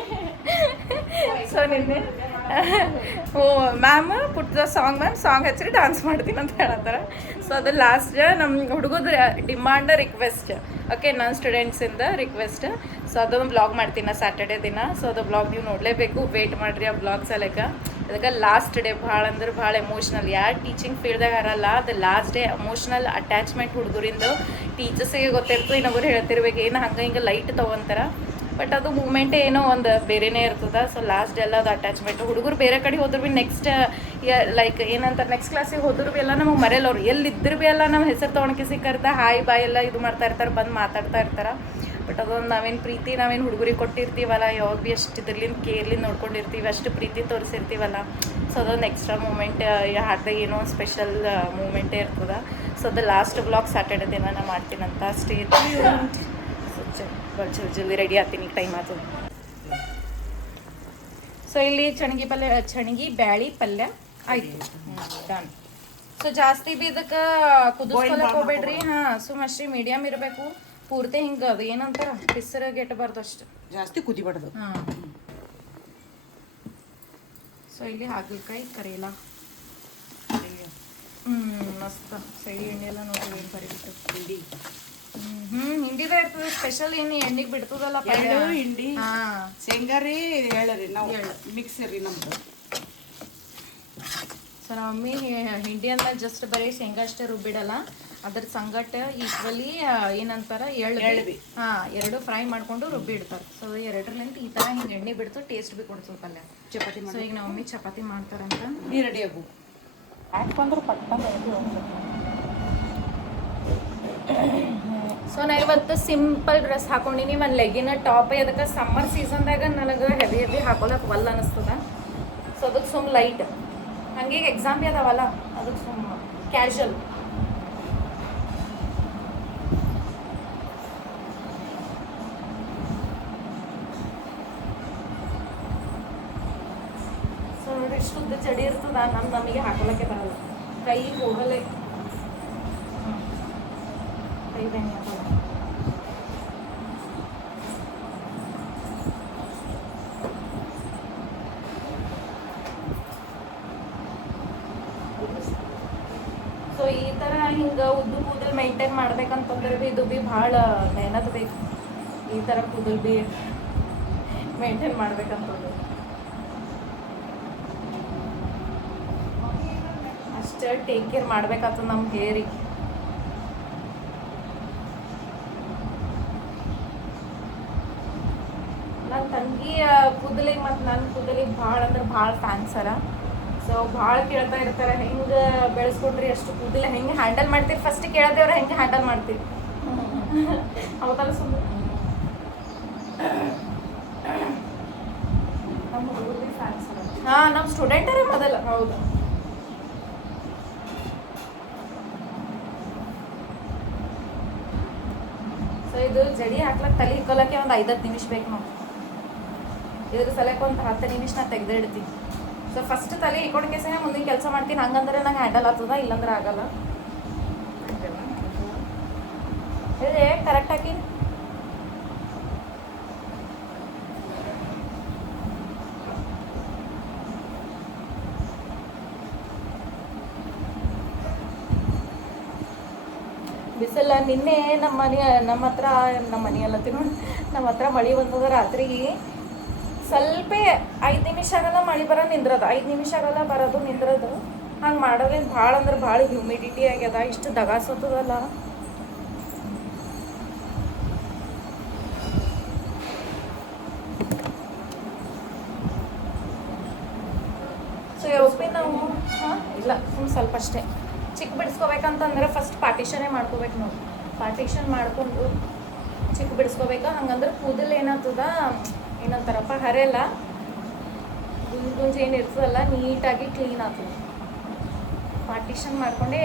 ಸೊ ನಿನ್ನೆ ಮ್ಯಾಮ್ ಪುಟ್ ದ ಸಾಂಗ್ ಹಚ್ಚಿರಿ ಡಾನ್ಸ್ ಮಾಡ್ತೀನಿ ಅಂತ ಹೇಳತ್ತಾರೆ. ಸೊ ಅದು ಲಾಸ್ಟ್ ನಮ್ಮ ಹುಡುಗದ ಡಿಮಾಂಡ್ ರಿಕ್ವೆಸ್ಟ್, ಓಕೆ, ನನ್ನ ಸ್ಟೂಡೆಂಟ್ಸಿಂದ ರಿಕ್ವೆಸ್ಟ್. ಸೊ ಅದೊಂದು ಬ್ಲಾಗ್ ಮಾಡ್ತೀನಿ ನಾ ಸ್ಯಾಟರ್ಡೇ ದಿನ. ಸೊ ಅದು ಬ್ಲಾಗ್ ನೀವು ನೋಡಲೇಬೇಕು, ವೇಟ್ ಮಾಡಿರಿ ಆ ಬ್ಲಾಗ್ಸ್ ಅಲ್ಲಕ. ಅದಕ್ಕೆ ಲಾಸ್ಟ್ ಡೇ ಭಾಳ ಎಮೋಷ್ನಲ್. ಯಾರು ಟೀಚಿಂಗ್ ಫೀಲ್ಡ್ದಾಗ ಇರಲ್ಲ, ಅದು ಲಾಸ್ಟ್ ಡೇ ಎಮೋಷ್ನಲ್ ಅಟ್ಯಾಚ್ಮೆಂಟ್ ಹುಡುಗರಿಂದ. ಟೀಚರ್ಸಿಗೆ ಗೊತ್ತಿರ್ತದೆ, ಇನ್ನೊಬ್ರು ಹೇಳ್ತಿರ್ಬೇಕು ಏನು ಹಂಗೆ ಹಿಂಗೆ ಲೈಟ್ ತೊಗೊತಾರೆ, ಬಟ್ ಅದು ಮೂಮೆಂಟೇ ಏನೋ ಒಂದು ಬೇರೆನೇ ಇರ್ತದೆ. ಸೊ ಲಾಸ್ಟ್ ಎಲ್ಲ ಅದು ಅಟ್ಯಾಚ್ಮೆಂಟ್. ಹುಡುಗರು ಬೇರೆ ಕಡೆ ಹೋದ್ರು ಭೀ ನೆಕ್ಸ್ಟ್ ಲೈಕ್ ಏನಂತಾರೆ, ನೆಕ್ಸ್ಟ್ ಕ್ಲಾಸಿಗೆ ಹೋದ್ರು ಭೀ ಎಲ್ಲ ನಮಗೆ ಮರೆಯಲ್ಲ. ಅವ್ರು ಎಲ್ಲಿದ್ದರು ಭೀ ಎಲ್ಲ ನಮ್ಮ ಹೆಸರು ತೊಗೊಳಕ್ಕೆ ಸಿಕ್ಕರ್ತಾ, ಹಾಯ್ ಬಾಯ್ ಎಲ್ಲ ಇದು ಮಾಡ್ತಾ ಇರ್ತಾರೆ, ಬಂದು ಮಾತಾಡ್ತಾ ಇರ್ತಾರೆ. ಬಟ್ ಅದೊಂದು ನಾವೇನು ಪ್ರೀತಿ ನಾವೇನು ಹುಡುಗರಿಗೆ ಕೊಟ್ಟಿರ್ತೀವಲ್ಲ, ಯಾವಾಗ ಭೀ ಅಷ್ಟು ಇದ್ರಲಿಂದ ಕೇರ್ಲಿಂದ ನೋಡ್ಕೊಂಡಿರ್ತೀವಿ, ಅಷ್ಟು ಪ್ರೀತಿ ತೋರಿಸಿರ್ತೀವಲ್ಲ. ಸೊ ಅದೊಂದು ಎಕ್ಸ್ಟ್ರಾ ಮೂಮೆಂಟ್, ಹಾಡ್ದಾಗ ಏನೋ ಒಂದು ಸ್ಪೆಷಲ್ ಮೂಮೆಂಟೇ ಇರ್ತದೆ. ಸೊ ಅದು ಲಾಸ್ಟ್ ಬ್ಲಾಗ್ ಸ್ಯಾಟರ್ಡೇ ದಿನ ನಾನು ಮಾಡ್ತೀನಂತ. ಸ್ಟೇ ಜಲ್ದಿ ರೆಡಿ ಆಗ್ತೀನಿ, ಈಗ ಟೈಮ್ ಆಗ್ತದೆ. ಸೊ ಇಲ್ಲಿ ಚಣಗಿ ಬ್ಯಾಳಿ ಪಲ್ಯ ಆಯ್ತು, ಡನ್. ಸೊ ಜಾಸ್ತಿ ಭೀ ಇದಕ್ಕೆ ಕುದಿಸ್ಕೊಳಕ್ಕೆ ಹೋಗ್ಬೇಡ್ರಿ. ಸುಮ್ಮಷ್ಟೇ ಮೀಡಿಯಮ್ ಇರಬೇಕು, ಪೂರ್ತಿ ಹಿಂಗೆ ಅದು ಏನಂತಾರ ಪಿಸರ ಗೆಟ್ಟಬಾರ್ದು, ಅಷ್ಟು ಜಾಸ್ತಿ ಕುದಿಬಾರ್ದು. ಸೊ ಇಲ್ಲಿ ಹಾಗಲಕಾಯಿ ಕರೇಲ ಮಸ್ತ್ ಸೈ ಎಣ್ಣೆ ಎಲ್ಲ ನೋಡಿ ಏನು ಬರೀಬಿಟ್ಟು ಹಿಂಡಿ ಹಿಂಡಿದ ಇರ್ತದೆ ಸ್ಪೆಷಲ್. ಏನು ಎಣ್ಣೆಗೆ ಬಿಡ್ತದಲ್ಲ ಹಿಂಡಿ, ಶೇಂಗಾ ರೀ, ಎಳ್ಳ್ರಿ, ನಾವು ಮಿಕ್ಸ್ ರೀ ನಮ್ದು. ಸೊ ನಮ್ಮ ಮಮ್ಮಿ ಹಿಂಡಿ ಅಂತ ಜಸ್ಟ್ ಬರೀ ಶೇಂಗಾ ಅಷ್ಟೇ ರುಬ್ಬಿಡಲ್ಲ, ಅದ್ರ ಸಂಗಟ ಈಕ್ವಲಿ ಏನಂತಾರ ಎಳ್ಳು 2 ಫ್ರೈ ಮಾಡ್ಕೊಂಡು ರುಬ್ಬಿ ಇಡ್ತಾರೆ. ಸೊ 2ರಿಂದ ಈ ಥರ ಹಿಂಗೆ ಎಣ್ಣೆ ಬಿಡ್ತು, ಟೇಸ್ಟ್ ಭೀ ಕೊಡ್ತದೆ ಪಲ್ಯ. ಚಪಾತಿ. ಸೊ ಈಗ ನಮ್ಮ ಮಮ್ಮಿ ಚಪಾತಿ ಮಾಡ್ತಾರಂತ. ನೀ ರೆಡಿ ಆಗು. ಯಾಕೆ ಬಂದ್ರೆ ಪಟ್ಟ ಸೊ ನಾ ಇವತ್ತು ಸಿಂಪಲ್ ಡ್ರೆಸ್ ಹಾಕೊಂಡಿನಿ, ಒಂದು ಲೆಗಿನ ಟಾಪ್. ಅದಕ್ಕೆ ಸಮ್ಮರ್ ಸೀಸನ್ದಾಗ ನನಗೆ ಹೆವಿ ಹೆವಿ ಹಾಕೊಳಕ್ಕೆ ಒಲ್ಲ ಅನಿಸ್ತದ. ಸೊ ಅದಕ್ಕೆ ಸುಮ್ಮ ಲೈಟ್, ಹಂಗೆ ಎಕ್ಸಾಮ್ ಭೀ ಅದಾವಲ್ಲ ಅದಕ್ಕೆ ಸುಮ್ಮ ಕ್ಯಾಶುವಲ್. ಸೊ ನೋಡಿ ಎಷ್ಟು ಉದ್ದ ಚಡಿ ಇರ್ತದ, ನಮಗೆ ಹಾಕೊಳಕ್ಕೆ ಬರಲ್ಲ, ಕೈ ಹೋಗಲೇ ಕೈ ಬೆನ್ನಿ ಹಾಕೋಲ್ಲ. ಸೊ ಈ ಥರ ಹಿಂಗೆ ಉದ್ದು ಕೂದಲು ಮೈಂಟೈನ್ ಮಾಡ್ಬೇಕಂತಂದ್ರೆ ಭೀ ಇದು ಭೀ ಭಾಳ ಮೆಹನತ್ ಬೇಕು. ಈ ಥರ ಕೂದಲು ಭೀ ಮೇಂಟೈನ್ ಮಾಡ್ಬೇಕಂತಂದ್ರೆ ಅಷ್ಟೇ ಟೇಕ್ ಕೇರ್ ಮಾಡ್ಬೇಕಾಗ್ತದೆ ನಮ್ಮ ಹೇರಿಗೆ. ನನ್ನ ತಂಗಿ ಕೂದಲಿಗೆ ಮತ್ತು ನನ್ನ ಕೂದಲಿಗೆ ಭಾಳ ಅಂದ್ರೆ ಭಾಳ ಫ್ಯಾನ್ಸರ. ಸೊ ಭಾಳ ಕೇಳ್ತಾ ಇರ್ತಾರೆ, ಹೆಂಗೆ ಬೆಳೆಸ್ಕೊಂಡ್ರಿ ಅಷ್ಟು ಕೂದಲ, ಹೆಂಗೆ ಹ್ಯಾಂಡಲ್ ಮಾಡ್ತೀರಿ? ಫಸ್ಟ್ ಕೇಳದೇವ್ರ ಹೆಂಗೆ ಹ್ಯಾಂಡಲ್ ಮಾಡ್ತೀರಿ ಹೌದಲ್ಲ ಸುಮ್ಮನೆ. ನಮ್ಮ ಹುಡುಗರಿಗೆ ಫ್ಯಾನ್ಸರ. ಹಾಂ, ನಮ್ಮ ಸ್ಟೂಡೆಂಟರೇ ಮೊದಲು. ಹೌದು. ಸೊ ಇದು ಜಡಿ ಹಾಕ್ಲಕ್ಕೆ ತಲೆ ಇಕ್ಕೊಳಕ್ಕೆ ಒಂದು 5-10 ನಿಮಿಷ ಬೇಕು ನಾವು. ಇದ್ರ ಸಲಕ್ಕೆ ಒಂದು 10 ನಿಮಿಷ ನಾ ತೆಗೆದೇ ಇಡ್ತೀನಿ. ಸೊ ಫಸ್ಟ್ ತಲೆ ಇಕ್ಕೊಂಡ ಕೇಸನೇ ಮುಂದಿನ ಕೆಲಸ ಮಾಡ್ತೀನಿ, ಹಂಗಂದ್ರೆ ನಂಗೆ ಹ್ಯಾಂಡಲ್ ಆಗ್ತದ, ಇಲ್ಲಾಂದ್ರೆ ಆಗಲ್ಲ. ಇದೆ ಕರೆಕ್ಟ್ ಹಾಕಿ. ಬಿಸಿಲ ನಿನ್ನೆ ನಮ್ಮ ಹತ್ರ ಮಳೆ ಬಂದದ ರಾತ್ರಿ. ಸ್ವಲ್ಪ 5 ನಿಮಿಷ ಆಗಲ್ಲ ಮಳೆ ಬರೋ ನಿಂದ್ರದ, 5 ನಿಮಿಷ ಆಗಲ್ಲ ಬರೋದು ನಿಂದ್ರದು. ಹಂಗೆ ಮಾಡೋದ್ರಿಂದ ಭಾಳ ಅಂದ್ರೆ ಭಾಳ ಹ್ಯೂಮಿಡಿಟಿ ಆಗ್ಯದ, ಇಷ್ಟು ದಗಾಸತ್ತದಲ್ಲ. ಸೊ ಯಾವಪ್ಪಿ ನಾವು ಇಲ್ಲ ಸುಮ್ಮನೆ ಸ್ವಲ್ಪ ಅಷ್ಟೇ ಚಿಕ್ಕ ಬಿಡಿಸ್ಕೋಬೇಕಂತಂದ್ರೆ ಫಸ್ಟ್ ಪಾರ್ಟಿಷನ್ನೇ ಮಾಡ್ಕೋಬೇಕು ನಾವು. ಪಾರ್ಟಿಷನ್ ಮಾಡ್ಕೊಂಡು ಚಿಕ್ಕ ಬಿಡಿಸ್ಕೋಬೇಕು, ಹಂಗಂದ್ರೆ ಕೂದಲು ಏನಾಗ್ತದ ಏನಂತಾರಪ್ಪ ಹರೆಲ್ಲ ಗುಂಜು ಏನು ಇರ್ತದಲ್ಲ ನೀಟಾಗಿ ಕ್ಲೀನ್ ಆಗ್ತದೆ. ಪಾರ್ಟಿಷನ್ ಮಾಡ್ಕೊಂಡೇ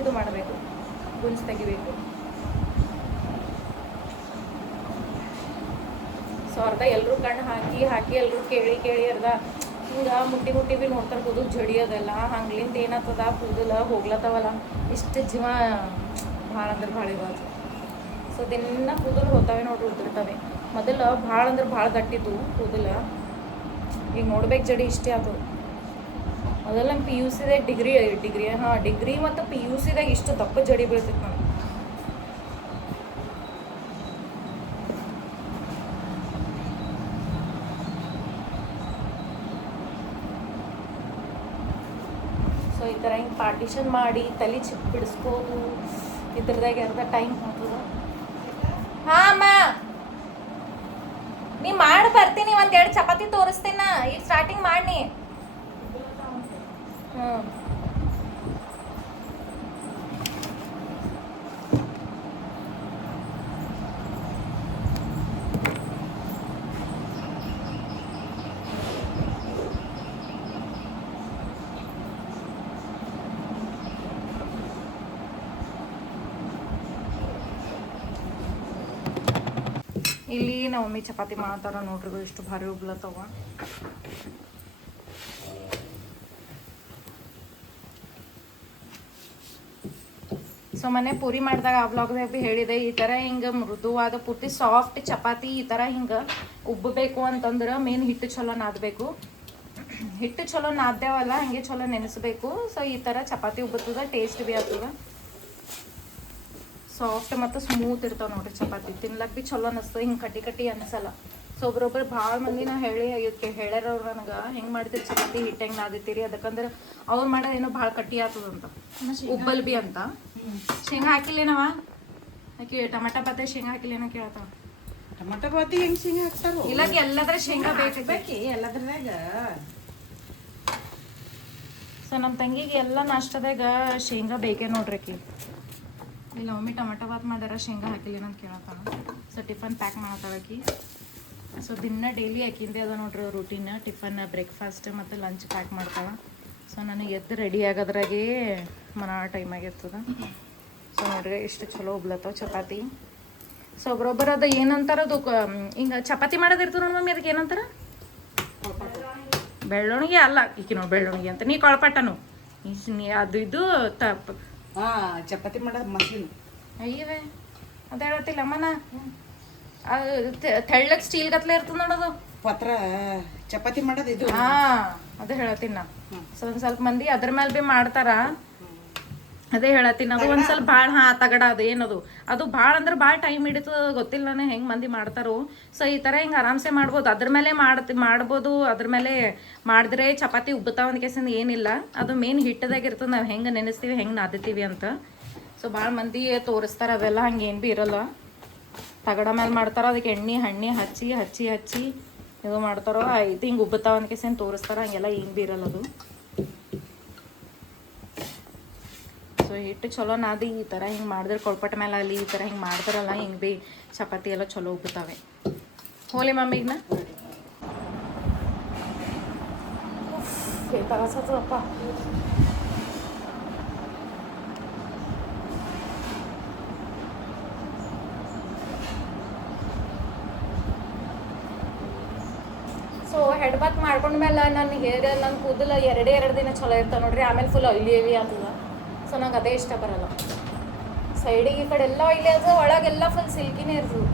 ಇದು ಮಾಡಬೇಕು, ಗುಂಜು ತೆಗಿಬೇಕು. ಸೊ ಅರ್ಧ ಎಲ್ಲರೂ ಕಣ್ಣು ಹಾಕಿ ಎಲ್ಲರೂ ಕೇಳಿ ಅರ್ಧ ಹಿಂಗೆ ಮುಟ್ಟಿ ಭೀ ನೋಡ್ತಾರೆ ಕೂದಲು ಜಡಿಯೋದೆಲ್ಲ. ಹಂಗ್ಲಿಂದ ಏನಾಗ್ತದ ಕೂದಲು ಹೋಗ್ಲತ್ತವಲ್ಲ, ಇಷ್ಟು ಜೀವ ಭಾಳ ಅಂದ್ರೆ ಭಾಳ ಇವಾಗ. ಸೊ ದಿನ ಕೂದಲು ಹೋಗ್ತವೆ ನೋಡ್ರಿ, ಉದುರ್ತವೆ. ಮೊದಲು ಭಾಳ ಅಂದ್ರೆ ಭಾಳ ಗಟ್ಟಿದ್ದು ಕೂದಲು, ಈಗ ನೋಡ್ಬೇಕು ಜಡಿ ಇಷ್ಟೇ ಆಗ್ತದೆ. ಮೊದಲು ನಮ್ಮ PUC ಡಿಗ್ರಿ ಮತ್ತು PUC ಇಷ್ಟು ದಪ್ಪ ಜಡಿ ಬೀಳ್ತಿತ್ತು ನನಗೆ. ಸೊ ಈ ಥರ ಹಿಂಗೆ ಪಾರ್ಟಿಷನ್ ಮಾಡಿ ತಲೆ ಚಿಕ್ಕ ಬಿಡಿಸ್ಬೋದು, ಇದ್ರದಾಗ ಅರ್ಧ ಟೈಮ್ ಹೋಗ್ತದೆ. ಹಾಂ ಅಮ್ಮ, ನೀ ಮಾಡಿ ಬರ್ತೀನಿ, 1-2 ಚಪಾತಿ ತೋರಿಸ್ತೀನ. ಈಗ ಸ್ಟಾರ್ಟಿಂಗ್ ಮಾಡಿ. ಇಲ್ಲಿ ನಮ್ಮ ಮಮ್ಮಿ ಚಪಾತಿ ಮಾಡ್ತಾರ ನೋಡ್ರಿ, ಎಷ್ಟು ಭಾರಿ ಉಬ್ಲತ್ತವ. ಸೊ ಮನೆ ಪೂರಿ ಮಾಡಿದಾಗ ಆ ಬ್ಲಾಗ್ದಾಗ ಭೀ ಹೇಳಿದೆ, ಈ ಥರ ಹಿಂಗೆ ಮೃದುವಾದ ಪೂರ್ತಿ ಸಾಫ್ಟ್ ಚಪಾತಿ ಈ ಥರ ಹಿಂಗೆ ಉಬ್ಬಬೇಕು ಅಂತಂದ್ರೆ ಮೇನ್ ಹಿಟ್ಟು ಚಲೋ ನಾದಬೇಕು. ಹಿಟ್ಟು ಚಲೋ ನಾದ್ದೇವಲ್ಲ ಹಂಗೆ ಚಲೋ ನೆನೆಸ್ಬೇಕು. ಸೊ ಈ ಥರ ಚಪಾತಿ ಉಬ್ಬತ್ತದ, ಟೇಸ್ಟ್ ಭೀ ಆಗ್ತದ. ಸಾಫ್ಟ್ ಮತ್ತು ಸ್ಮೂತ್ ಇರ್ತಾವೆ ನೋಡ್ರಿ ಚಪಾತಿ, ತಿನ್ಲಕ್ಕೆ ಭೀ ಚಲೋ ಅನಿಸ್ತದೆ, ಹಿಂಗೆ ಕಟ್ಟಿ ಅನಿಸಲ್ಲ. ಸೊ ಒಬ್ರೊಬ್ರು ಭಾಳ ಮಂದಿ ನಾ ಹೇಳ್ಯಾರವ್ರು ನನಗೆ, ಹೆಂಗೆ ಮಾಡ್ತೀರಿ ಚಪಾತಿ ಹಿಟ್ಟು ಹೆಂಗೆ ನಾದಿತ್ತೀರಿ? ಅದಕ್ಕಂದ್ರೆ ಅವ್ರು ಮಾಡೋದು ಏನೋ ಭಾಳ ಕಟ್ಟಿ ಆಗ್ತದಂತ, ಉಬ್ಬಲ್ ಬಿ ಅಂತ. ಶೇಂಗಾ ಹಾಕಿಲ್ಲೇನವ ಆಕೆ ಟಮಾಟ ಪಾತೆ ಶೇಂಗಾ ಹಾಕಿಲ್ಲೇನೋ ಕೇಳ್ತಾವ. ಟಮಾಟೋ ಬಾತಿ ಹೆಂಗೆ ಶೇಂಗಾ ಹಾಕ್ತಾರೋ? ಇಲ್ಲ ಎಲ್ಲದ್ರ ಶೇಂಗಾ ಬೇಕಿ ಎಲ್ಲದ್ರಾಗ. ಸೊ ಸೊ ನಮ್ಮ ತಂಗಿಗೆ ಎಲ್ಲ ನಾಷ್ಟದಾಗ ಶೇಂಗಾ ಬೇಕೇ ನೋಡ್ರಿ ಆಕಿ ಇಲ್ಲ ಒಮ್ಮೆ ಟೊಮೆಟೊ ಬಾತ್ ಮಾಡ್ಯಾರ ಶೇಂಗಾ ಹಾಕಿಲ್ಲ ಅಂತ ಕೇಳತ್ತಾನ. ಸೊ ಟಿಫನ್ ಪ್ಯಾಕ್ ಮಾಡತ್ತಾಳಕಿ. ಸೊ ದಿನ ಡೈಲಿ ಆಕಿಂದೆ ಅದ ನೋಡ್ರಿ ರೂಟೀನ್, ಟಿಫನ್ ಬ್ರೇಕ್ಫಾಸ್ಟ್ ಮತ್ತು ಲಂಚ್ ಪ್ಯಾಕ್ ಮಾಡ್ತಾಳೆ. ಸೊ ನನಗೆ ಎದ್ದು ರೆಡಿ ಆಗೋದ್ರಾಗೆ ಮನ ಟೈಮ್ ಆಗಿರ್ತದೆ. ಸೊ ನೋಡ್ರಿ ಎಷ್ಟು ಚಲೋ ಉಬ್ಲತ್ತವ ಚಪಾತಿ. ಸೊ ಒಬ್ರೊಬ್ಬರು ಅದು ಏನಂತಾರ ಅದು ಹಿಂಗೆ ಚಪಾತಿ ಮಾಡೋದಿರ್ತದೆ ನೋಡಿ ಮಮ್ಮಿ, ಅದಕ್ಕೆ ಏನಂತಾರ? ಬೆಳ್ಳೊಣಿಗೆ ಅಲ್ಲ ಈಕಿ ನೋಡಿ ಬೆಳ್ಳೊಣಿಗೆ ಅಂತ, ನೀ ಕೊಳಪಟ್ಟನು ನೀ ಅದು ಇದು ಚಪಾತಿ ಮಾಡೋದು ಮಷೀನ್. ಅಯ್ಯವೇ ಅದು ಹೇಳತ್ತಿಲ್ಲ ಅಮ್ಮನ, ತೆಳ್ಳಗೆ ಸ್ಟೀಲ್ ಗತ್ಲೆ ಇರ್ತದೆ ನೋಡೋದು ಪತ್ರ ಚಪಾತಿ ಮಾಡೋದು ಇದು. ಹಾ ಅದೇ ಹೇಳತ್ತೀನಿ ನಾ. ಸೊ ಒಂದ್ ಸ್ವಲ್ಪ ಮಂದಿ ಅದ್ರ ಮೇಲೆ ಭೀ ಮಾಡ್ತಾರ, ಅದೇ ಹೇಳತ್ತೀನಿ. ಅದು ಒಂದ್ ಸ್ವಲ್ಪ ಭಾಳ ತಗಡ ಅದು ಏನದು ಅದು ಭಾಳ ಅಂದ್ರೆ ಭಾಳ ಟೈಮ್ ಹಿಡಿತದ, ಗೊತ್ತಿಲ್ಲ ನಾನು ಹೆಂಗೆ ಮಂದಿ ಮಾಡ್ತಾರೋ. ಸೊ ಈ ಥರ ಹಿಂಗೆ ಆರಾಮ್ಸೆ ಮಾಡ್ಬೋದು, ಅದ್ರ ಮೇಲೆ ಮಾಡ್ಬೋದು. ಅದ್ರ ಮೇಲೆ ಮಾಡಿದ್ರೆ ಚಪಾತಿ ಉಬ್ಬತಾವ ಒಂದು ಕೇಸಿಂದ ಏನಿಲ್ಲ. ಅದು ಮೇನ್ ಹಿಟ್ಟದಾಗ ಇರ್ತದೆ, ನಾವು ಹೆಂಗೆ ನೆನೆಸ್ತೀವಿ ಹೆಂಗೆ ನಾದಿತೀವಿ ಅಂತ. ಸೊ ಭಾಳ ಮಂದಿ ತೋರಿಸ್ತಾರೆ ಅವೆಲ್ಲ, ಹಂಗೇನು ಭೀ ಇರಲ್ಲ. ತಗಡ ಮೇಲೆ ಮಾಡ್ತಾರ, ಅದಕ್ಕೆ ಎಣ್ಣೆ ಹಚ್ಚಿ ಹಚ್ಚಿ ಹಚ್ಚಿ ಇದು ಮಾಡ್ತಾರೋ, ಇದು ಹಿಂಗೆ ಉಬ್ಬತಾವ ಒಂದು ಕೇಸಿಂದ ತೋರಿಸ್ತಾರ, ಹಂಗೆಲ್ಲ ಏನು ಭೀ ಇರಲ್ಲ ಅದು. ಸೊ ಹಿಟ್ಟು ಚಲೋ ನಾದಿ ಈ ಥರ ಹಿಂಗೆ ಮಾಡಿದ್ರೆ ಕೊಳ್ಪಟ್ಟ ಮೇಲೆ ಅಲ್ಲಿ ಈ ಥರ ಹಿಂಗೆ ಮಾಡ್ತಾರಲ್ಲ, ಹಿಂಗೆ ಭೀ ಚಪಾತಿ ಎಲ್ಲ ಚಲೋ ಉಬ್ಬುತ್ತವೆ. ಹೋಲಿ ಮಮ್ಮಿಗ್ನ ತರಸಪ್ಪ. ಸೊ ಹೆಡ್ ಬಾತ್ ಮಾಡ್ಕೊಂಡ್ಮೇಲೆ ನನ್ನ ಹೇರ್ ನನ್ನ ಕೂದಲು ಎರಡೇ ದಿನ ಚಲೋ ಇರ್ತಾವೆ ನೋಡ್ರಿ, ಆಮೇಲೆ ಫುಲ್ ಆಯ್ಲಿ ಆಗ್ತದ. ಸೊ ನಂಗೆ ಅದೇ ಇಷ್ಟ ಬರಲ್ಲ. ಸೈಡಿಗೆ ಈ ಕಡೆ ಎಲ್ಲ ಆಯ್ಲಿ ಅದು, ಒಳಗೆಲ್ಲ ಫುಲ್ ಸಿಲ್ಕಿನೇ ಇರ್ತದೆ.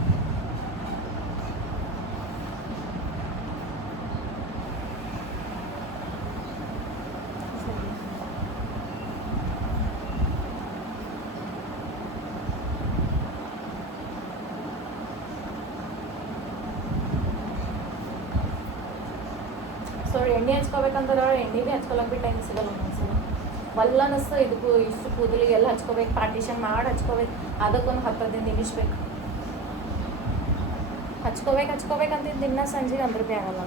ಸೊ ಎಣ್ಣೆ ಹಚ್ಕೋಬೇಕಂದ್ರೆ ಎಣ್ಣೆ ಭೀ ಹಚ್ಕೊಳಕ್ಕೆ ಭೀ ಟೈಮ್ ಸಿಗಲ್ಲ ಒಂದೊಂದ್ಸಲ. ಒಲ್ಲ ಅನ್ನಿಸ್ತು ಇದಕ್ಕೂ ಇಷ್ಟು ಕೂದಲಿಗೆಲ್ಲ ಹಚ್ಕೋಬೇಕು, ಪಾರ್ಟಿಷನ್ ಮಾಡಿ ಹಚ್ಕೋಬೇಕು, ಅದಕ್ಕೊಂದು 10 ನಿಮಿಷ ಬೇಕು. ಹಚ್ಕೋಬೇಕಂತಿದ್ದು ದಿನ ಸಂಜೆಗೆ ಅಂದ್ರೆ ಭೀ ಆಗಲ್ಲ.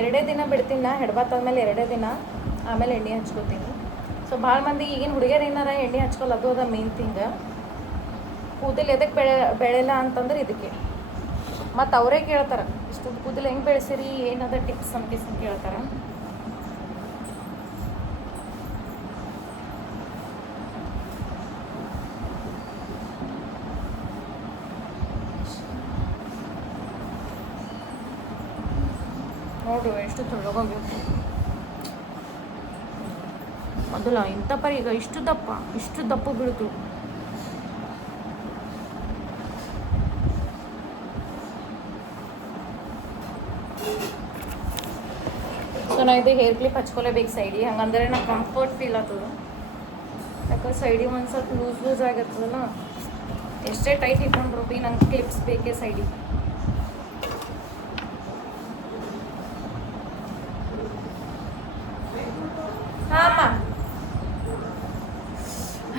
ಎರಡೇ ದಿನ ಬಿಡ್ತೀನಿ ನಾ, ಹೆಡ್ಬಾತ್ ಆದಮೇಲೆ 2 ದಿನ, ಆಮೇಲೆ ಎಣ್ಣೆ ಹಚ್ಕೋತೀನಿ. ಸೊ ಭಾಳ ಮಂದಿ ಈಗಿನ ಹುಡುಗಿಯರು ಏನಾರ ಎಣ್ಣೆ ಹಚ್ಕೊಲ್ಲ, ಅದು ಅದ ಮೇನ್ ಥಿಂಗ್. ಕೂದಲು ಎದಕ್ಕೆ ಬೆಳೆಯಲ್ಲ ಅಂತಂದ್ರೆ ಇದಕ್ಕೆ. ಮತ್ತು ಅವರೇ ಕೇಳ್ತಾರೆ, ಇಷ್ಟೊಂದು ಕೂದಲು ಹೆಂಗೆ ಬೆಳೆಸಿರಿ, ಏನದ ಟಿಪ್ಸ್ ಅಂತ ಕೇಳ್ತಾರೆ. ನೋಡು ಎಷ್ಟು ತೊಳಗೋಗಿತ್ತು ಮೊದಲ ಇಂಥ ಪರಿ, ಈಗ ಇಷ್ಟು ದಪ್ಪ ಬೀಳ್ತು. ಸೊ ನಾ ಇದು ಹೇರ್ ಕ್ಲಿಪ್ ಹಚ್ಕೊಲೇಬೇಕು ಸೈಡಿಗೆ, ಹಂಗಂದ್ರೆ ನಂಗೆ ಕಂಫರ್ಟ್ ಫೀಲ್ ಆಗ್ತದೆ. ಯಾಕಂದ್ರೆ ಸೈಡಿಗೆ ಒಂದು ಸ್ವಲ್ಪ ಲೂಸ್ ಆಗಿರ್ತದಲ್ಲ, ಎಷ್ಟೇ ಟೈಟ್ ಇಟ್ಕೊಂಡ್ರು ಭೀ ನಂಗೆ ಕ್ಲಿಪ್ಸ್ ಬೇಕೇ ಸೈಡಿಗೆ. ಹಾಂ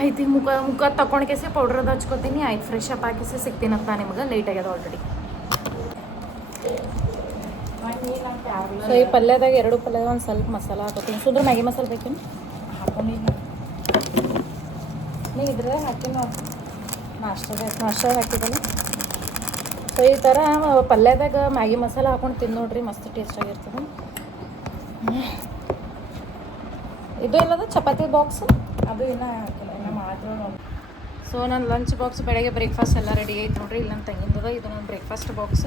ಆಯ್ತು, ಈಗ ಮುಖ ತಗೊಂಡ್ಕೇಸಿ ಪೌಡ್ರದ್ದು ಹಚ್ಕೊತೀನಿ. ಆಯ್ತು, ಫ್ರೆಶ್ ಅಪ್ ಹಾಕಿಸಿ ಸಿಗ್ತೀನಂತ ನಿಮ್ಗೆ. ಲೇಟ್ ಆಗ್ಯದ ಆಲ್ರೆಡಿ. ಸೊ ಈ ಪಲ್ಯದಾಗ 2 ಪಲ್ಯದಾಗ ಒಂದು ಸ್ವಲ್ಪ ಮಸಾಲ ಹಾಕೋತೀನಿ. ಸುಂದ್ರ ಮ್ಯಾಗಿ ಮಸಾಲೆ ಬೇಕೇನು ಹಾಕೊಂಡಿಲ್ಲ ನೀವು ಇದ್ರೆ ಹಾಕಿನ ನಾಷ್ಟ ಹಾಕಿದಲ್ಲ. ಸೊ ಈ ಥರ ಪಲ್ಯದಾಗ ಮ್ಯಾಗಿ ಮಸಾಲ ಹಾಕೊಂಡು ತಿಂದು ನೋಡ್ರಿ, ಮಸ್ತ್ ಟೇಸ್ಟ್ ಆಗಿರ್ತದೆ. ಇದು ಇಲ್ಲದ ಚಪಾತಿ ಬಾಕ್ಸ್ ಅದು ಇನ್ನೂ ಹಾಕಿಲ್ಲ, ಇನ್ನೂ ಮಾತ್ರ. ಸೊ ನನ್ನ ಲಂಚ್ ಬಾಕ್ಸ್ ಬೆಳಗ್ಗೆ ಬ್ರೇಕ್ಫಾಸ್ಟ್ ಎಲ್ಲ ರೆಡಿ ಆಯ್ತು ನೋಡ್ರಿ. ಇಲ್ಲಿ ನನ್ನ ತಂಗಿಂದದ ಇದು ನನ್ನ ಬ್ರೇಕ್ಫಾಸ್ಟ್ ಬಾಕ್ಸ್.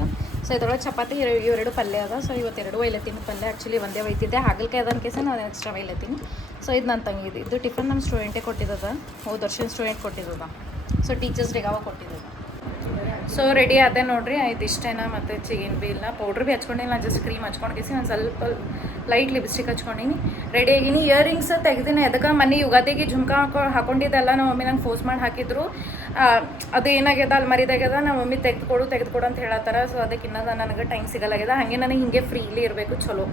ಸೊ ಇದ್ರೊಳಗೆ ಚಪಾತಿ 2 ಪಲ್ಯ ಅದ. ಸೊ ಇವತ್ತು 2 ಒಯ್ಲತ್ತೀನಿ ಪಲ್ಯ. ಆ್ಯಕ್ಚುಲಿ ಒಂದೇ ಒಯ್ತಿದ್ದೆ, ಹಾಗಲಕಾಯಿ ಅದನ್ನ ಕೇಸ ನಾನು ಎಕ್ಸ್ಟ್ರಾ ಒಯ್ಲತ್ತೀನಿ. ಸೊ ಇದು ನನ್ನ ತಂಗಿದು. ಇದು ಟಿಫನ್ ನಮ್ಮ ಸ್ಟೂಡೆಂಟೇ ಕೊಟ್ಟಿದ್ದದ, ಹೋದ ವರ್ಷದ ಸ್ಟೂಡೆಂಟ್ ಕೊಟ್ಟಿದ್ದದ. ಸೊ ಟೀಚರ್ಸ್ ಡೇಗೆ ಅವಾಗ ಕೊಟ್ಟಿದ್ದದ. ಸೊ ರೆಡಿ ಆದೆ ನೋಡ್ರಿ. ಆಯ್ತು ಇಷ್ಟೇನ, ಮತ್ತು ಏನು ಭೀ ಇಲ್ಲ. ಪೌಡ್ರ್ ಭೀ ಹಚ್ಕೊಂಡಿಲ್ಲ, ನಾನು ಜಸ್ಟ್ ಕ್ರೀಮ್ ಹಚ್ಕೊಂಡ್ಕೇಸಿ ಒಂದು ಸ್ವಲ್ಪ ಲೈಟ್ ಲಿಪ್ಸ್ಟಿಕ್ ಹಚ್ಕೊಂಡಿನಿ. ರೆಡಿ ಆಗಿನಿ. ಇಯರಿಂಗ್ಸ್ ತೆಗ್ದಿನಿ. ಅದಕ್ಕೆ ಮನೆ ಯುಗಾದಿಗೆ ಜುಮ್ಕಾ ಹಾಕೊಂಡಿದ್ದೆಲ್ಲ ನಮ್ಮ ಮಮ್ಮಿ ನಂಗೆ ಫೋರ್ಸ್ ಮಾಡಿ ಹಾಕಿದ್ರು. ಅದು ಏನಾಗ್ಯದ ಅಲ್ಮರಿದಾಗ್ಯದ, ನಮ್ಮ ಮಮ್ಮಿ ತೆಗೆದುಕೊಡು ಅಂತ ಹೇಳತ್ತಾರ. ಸೊ ಅದಕ್ಕೆ ಇನ್ನದ ನನಗೆ ಟೈಮ್ ಸಿಗಲಾಗ್ಯದ. ಹಾಗೆ ನನಗೆ ಹಿಂಗೆ ಫ್ರೀಲಿ ಇರಬೇಕು ಚಲೋ.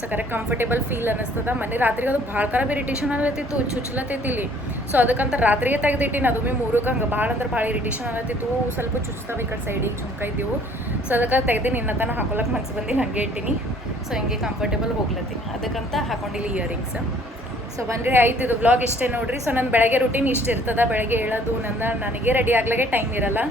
ಸೊ ಕರೆಕ್ಟ್ ಕಂಫರ್ಟೇಬಲ್ ಫೀಲ್ ಅನ್ನಿಸ್ತದ. ಮನೆ ರಾತ್ರಿಗೆ ಅದು ಭಾಳ ಖರಾಬ್ ಇರಿಟೇಷನ್ ಆಗತ್ತಿತ್ತು, ಚುಚ್ಚಲತ್ತೈತಿ ಇಲ್ಲಿ. ಸೊ ಅದಕ್ಕಂತ ರಾತ್ರಿಗೆ ತೆಗೆದಿಟ್ಟಿನಿ. ಅದು ಭೀ 3ಕ್ಕೆ ಹಂಗೆ ಭಾಳ ಅಂದ್ರೆ ಭಾಳ ಇರಿಟೇಷನ್ ಆಗತ್ತಿತ್ತು. ಸ್ವಲ್ಪ ಚುಚ್ತಾವೆ ಈ ಕಡೆ ಸೈಡಿಗೆ ಜುಮ್ಕಾ ಇದ್ದೀವು. ಸೊ ಅದಕ್ಕೆ ತೆಗ್ದು ನಿನ್ನ ತನಕ ಹಾಕೊಳಕ್ಕೆ ಮನ್ಸು ಬಂದು ಹಾಗೆ ಇಟ್ಟಿನಿ. ಸೊ ಹಿಂಗೆ ಕಂಫರ್ಟೇಬಲ್ ಹೋಗ್ಲತ್ತೀನಿ, ಅದಕ್ಕಂತ ಹಾಕೊಂಡಿಲ್ಲ ಇಯರಿಂಗ್ಸ್. ಸೊ ಬನ್ನಿರಿ, ಆಯ್ತು ಇದು ವ್ಲಾಗ್ ಇಷ್ಟೇ ನೋಡಿರಿ. ಸೊ ನನ್ನ ಬೆಳಗ್ಗೆ ರೂಟೀನ್ ಇಷ್ಟ ಇರ್ತದೆ. ಬೆಳಗ್ಗೆ ಹೇಳೋದು ನನಗೆ ರೆಡಿ ಆಗ್ಲಾಗೆ ಟೈಮ್ ಇರಲ್ಲ.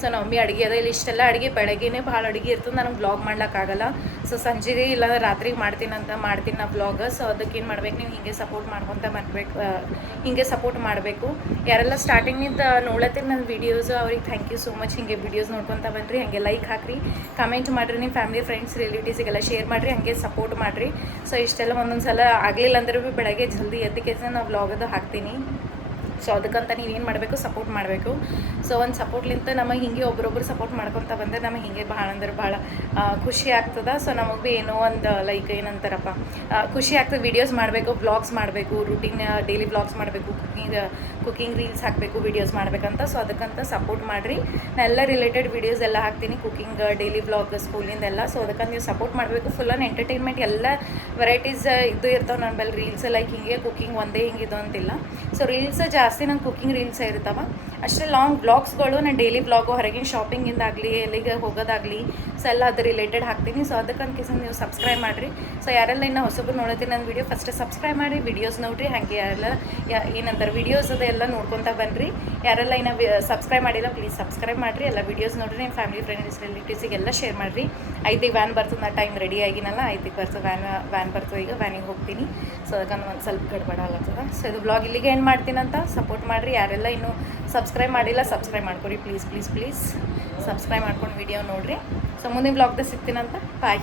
ಸೊ ನಮ್ಮ ಮಮ್ಮಿ ಅಡುಗೆ ಅದ ಇಲ್ಲಿ ಇಷ್ಟೆಲ್ಲ ಅಡುಗೆ ಬೆಳಗ್ಗೆನೇ ಭಾಳ ಅಡುಗೆ ಇರ್ತದೆ, ನನಗೆ ವ್ಲಾಗ್ ಮಾಡ್ಲಿಕ್ಕಾಗಲ್ಲ. ಸೊ ಸಂಜೆಗೆ ಇಲ್ಲ ರಾತ್ರಿಗೆ ಮಾಡ್ತೀನಿ ನಾ ವ್ಲಾಗ್. ಸೊ ಅದಕ್ಕೇನು ಮಾಡ್ಬೇಕು, ನೀವು ಹೀಗೆ ಸಪೋರ್ಟ್ ಮಾಡ್ಕೊತ ಬರಬೇಕು, ಹೀಗೆ ಸಪೋರ್ಟ್ ಮಾಡಬೇಕು. ಯಾರೆಲ್ಲ ಸ್ಟಾರ್ಟಿಂಗಿಂದ ನೋಡ್ಲತ್ತೀರಿ ನನ್ನ ವೀಡಿಯೋಸ್, ಅವ್ರಿಗೆ ಥ್ಯಾಂಕ್ ಯು ಸೋ ಮಚ್. ಹೀಗೆ ವೀಡಿಯೋಸ್ ನೋಡ್ಕೊತ ಬನ್ನಿರಿ, ಹಾಗೆ ಲೈಕ್ ಹಾಕಿರಿ, ಕಮೆಂಟ್ ಮಾಡಿರಿ, ನಿಮ್ಮ ಫ್ಯಾಮಿಲಿ ಫ್ರೆಂಡ್ಸ್ ರಿಲೇಟಿವ್ಸಿಗೆಲ್ಲ ಶೇರ್ ಮಾಡಿರಿ, ಹಾಗೆ ಸಪೋರ್ಟ್ ಮಾಡಿರಿ. ಸೊ ಇಷ್ಟೆಲ್ಲ ಒಂದೊಂದು ಸಲ ಆಗಲಿಲ್ಲ ಅಂದ್ರೆ ಭೀ ಬೆಳಗ್ಗೆ ಜಲ್ದಿ ಎದ್ದ ಕೆಲಸ ನಾವು ವ್ಲಾಗದು ಹಾಕ್ತೀನಿ. ಸೊ ಅದಕ್ಕಂತ ನೀವೇನು ಮಾಡಬೇಕು, ಸಪೋರ್ಟ್ ಮಾಡಬೇಕು. ಸೊ ಒಂದು ಸಪೋರ್ಟ್ಲಿಂತ ನಮಗೆ ಹಿಂಗೆ ಒಬ್ರೊಬ್ರು ಸಪೋರ್ಟ್ ಮಾಡ್ಕೊತ ಬಂದರೆ ನಮಗೆ ಹಿಂಗೆ ಭಾಳ ಅಂದ್ರೆ ಭಾಳ ಖುಷಿ ಆಗ್ತದೆ. ಸೊ ನಮಗೆ ಭೀ ಏನೋ ಒಂದು ಲೈಕ್ ಏನಂತಾರಪ್ಪ, ಖುಷಿ ಆಗ್ತದೆ. ವೀಡಿಯೋಸ್ ಮಾಡಬೇಕು, ವ್ಲಾಗ್ಸ್ ಮಾಡಬೇಕು, ರೂಟೀನ್ ಡೈಲಿ ವ್ಲಾಗ್ಸ್ ಮಾಡಬೇಕು, ಕುಕಿಂಗ್ ರೀಲ್ಸ್ ಹಾಕಬೇಕು, ವೀಡಿಯೋಸ್ ಮಾಡಬೇಕಂತ. ಸೊ ಅದಕ್ಕಂತ ಸಪೋರ್ಟ್ ಮಾಡಿರಿ. ನಾನು ಎಲ್ಲ ರಿಲೇಟೆಡ್ ವೀಡಿಯೋಸ್ ಎಲ್ಲ ಹಾಕ್ತೀನಿ, ಕುಕಿಂಗ್, ಡೈಲಿ ವ್ಲಾಗ್, ಸ್ಕೂಲಿಂದೆಲ್ಲ. ಸೊ ಅದಕ್ಕಂತ ನೀವು ಸಪೋರ್ಟ್ ಮಾಡಬೇಕು. ಫುಲ್ ಎಂಟರ್ಟೈನ್ಮೆಂಟ್ ಎಲ್ಲ ವೆರೈಟೀಸ್ ಇದು ಇರ್ತಾವೆ ನನ್ನ ಬಲ್ಲಿ. ರೀಲ್ಸ್ ಲೈಕ್ ಹಿಂಗೆ ಕುಕಿಂಗ್ ಒಂದೇ ಹಿಂಗೆ ಇದು ಅಂತಿಲ್ಲ. ಸೊ ರೀಲ್ಸ್ ಜಾಸ್ತಿ ನಂಗೆ ಕುಕಿಂಗ್ ರೀಲ್ಸ್ ಇರ್ತಾವೆ ಅಷ್ಟೇ. ಲಾಂಗ್ ವ್ಲಾಗ್ಸ್ಗಳು ನಾನು ಡೈಲಿ ವ್ಲಾಗು, ಹೊರಗಿನ ಶಾಪಿಂಗಿಂದಾಗಲಿ, ಎಲ್ಲಿಗೆ ಹೋಗೋದಾಗಲಿ, ಸೊ ಎಲ್ಲ ಅದು ರಿಲೇಟೆಡ್ ಹಾಕ್ತೀನಿ. ಸೊ ಅದಕ್ಕಂತ ನೀವು ಸಬ್ಸ್ಕ್ರೈಬ್ ಮಾಡಿರಿ. ಸೊ ಯಾರೆಲ್ಲ ಇನ್ನು ಹೊಸಬ್ರು ನೋಡ್ತೀನಿ ನನ್ನ ವೀಡಿಯೋ ಫಸ್ಟ್ ಸಬ್ಸ್ಕ್ರೈಬ್ ಮಾಡಿ, ವೀಡಿಯೋಸ್ ನೋಡಿರಿ. ಹಾಗೆ ಯಾರೆಲ್ಲ ಏನಂತಾರೆ ವೀಡಿಯೋಸ್ ಅದೆಲ್ಲ ನೋಡ್ಕೊತ ಬನ್ನಿರಿ. ಯಾರೆಲ್ಲ ಇನ್ನು ಸಬ್ಸ್ಕ್ರೈಬ್ ಮಾಡಿಲ್ಲ ಪ್ಲೀಸ್ ಸಬ್ಸ್ಕ್ರೈಬ್ ಮಾಡಿರಿ. ಎಲ್ಲ ವೀಡಿಯೋಸ್ ನೋಡಿರಿ, ನಿಮ್ಮ ಫ್ಯಾಮಿಲಿ ಫ್ರೆಂಡ್ಸ್ ರಿಲೇಟಿವ್ಸಿಗೆಲ್ಲ ಶೇರ್ ಮಾಡಿರಿ. 5ಗೆ ವ್ಯಾನ್ ಬರ್ತದೆ, ನಾ ಟೈಮ್ ರೆಡಿ ಆಗಿನಲ್ಲ, 5ಗೆ ಬರ್ತದೆ ವ್ಯಾನ್ ಬರ್ತದೆ. ಈಗ ವ್ಯಾನಿಗೆ ಹೋಗ್ತೀನಿ. ಸೊ ಅದಕ್ಕಂತ ಒಂದು ಸ್ವಲ್ಪ ಗಡ್ಬಡ ಆಗ್ತದೆ. ಸೊ ಇದು ವ್ಲಾಗ್ ಇಲ್ಲಿಗೆ ಏನು ಮಾಡ್ತೀನಂತ ಸಪೋರ್ಟ್ ಮಾಡಿರಿ. ಯಾರೆಲ್ಲ ಇನ್ನೂ ಸಬ್ಸ್ಕ್ರೈಬ್ ಮಾಡಿಲ್ಲ ಸಬ್ಸ್ಕ್ರೈಬ್ ಮಾಡ್ಕೊರಿ ಪ್ಲೀಸ್ ಪ್ಲೀಸ್ ಪ್ಲೀಸ್. ಸಬ್ಸ್ಕ್ರೈಬ್ ಮಾಡ್ಕೊಂಡು ವಿಡಿಯೋ ನೋಡಿರಿ. ಸೊ ಮುಂದಿನ ವ್ಲಾಗ್ದಾಗ ಸಿಗ್ತೀನಂತ. ಬಾಯ್.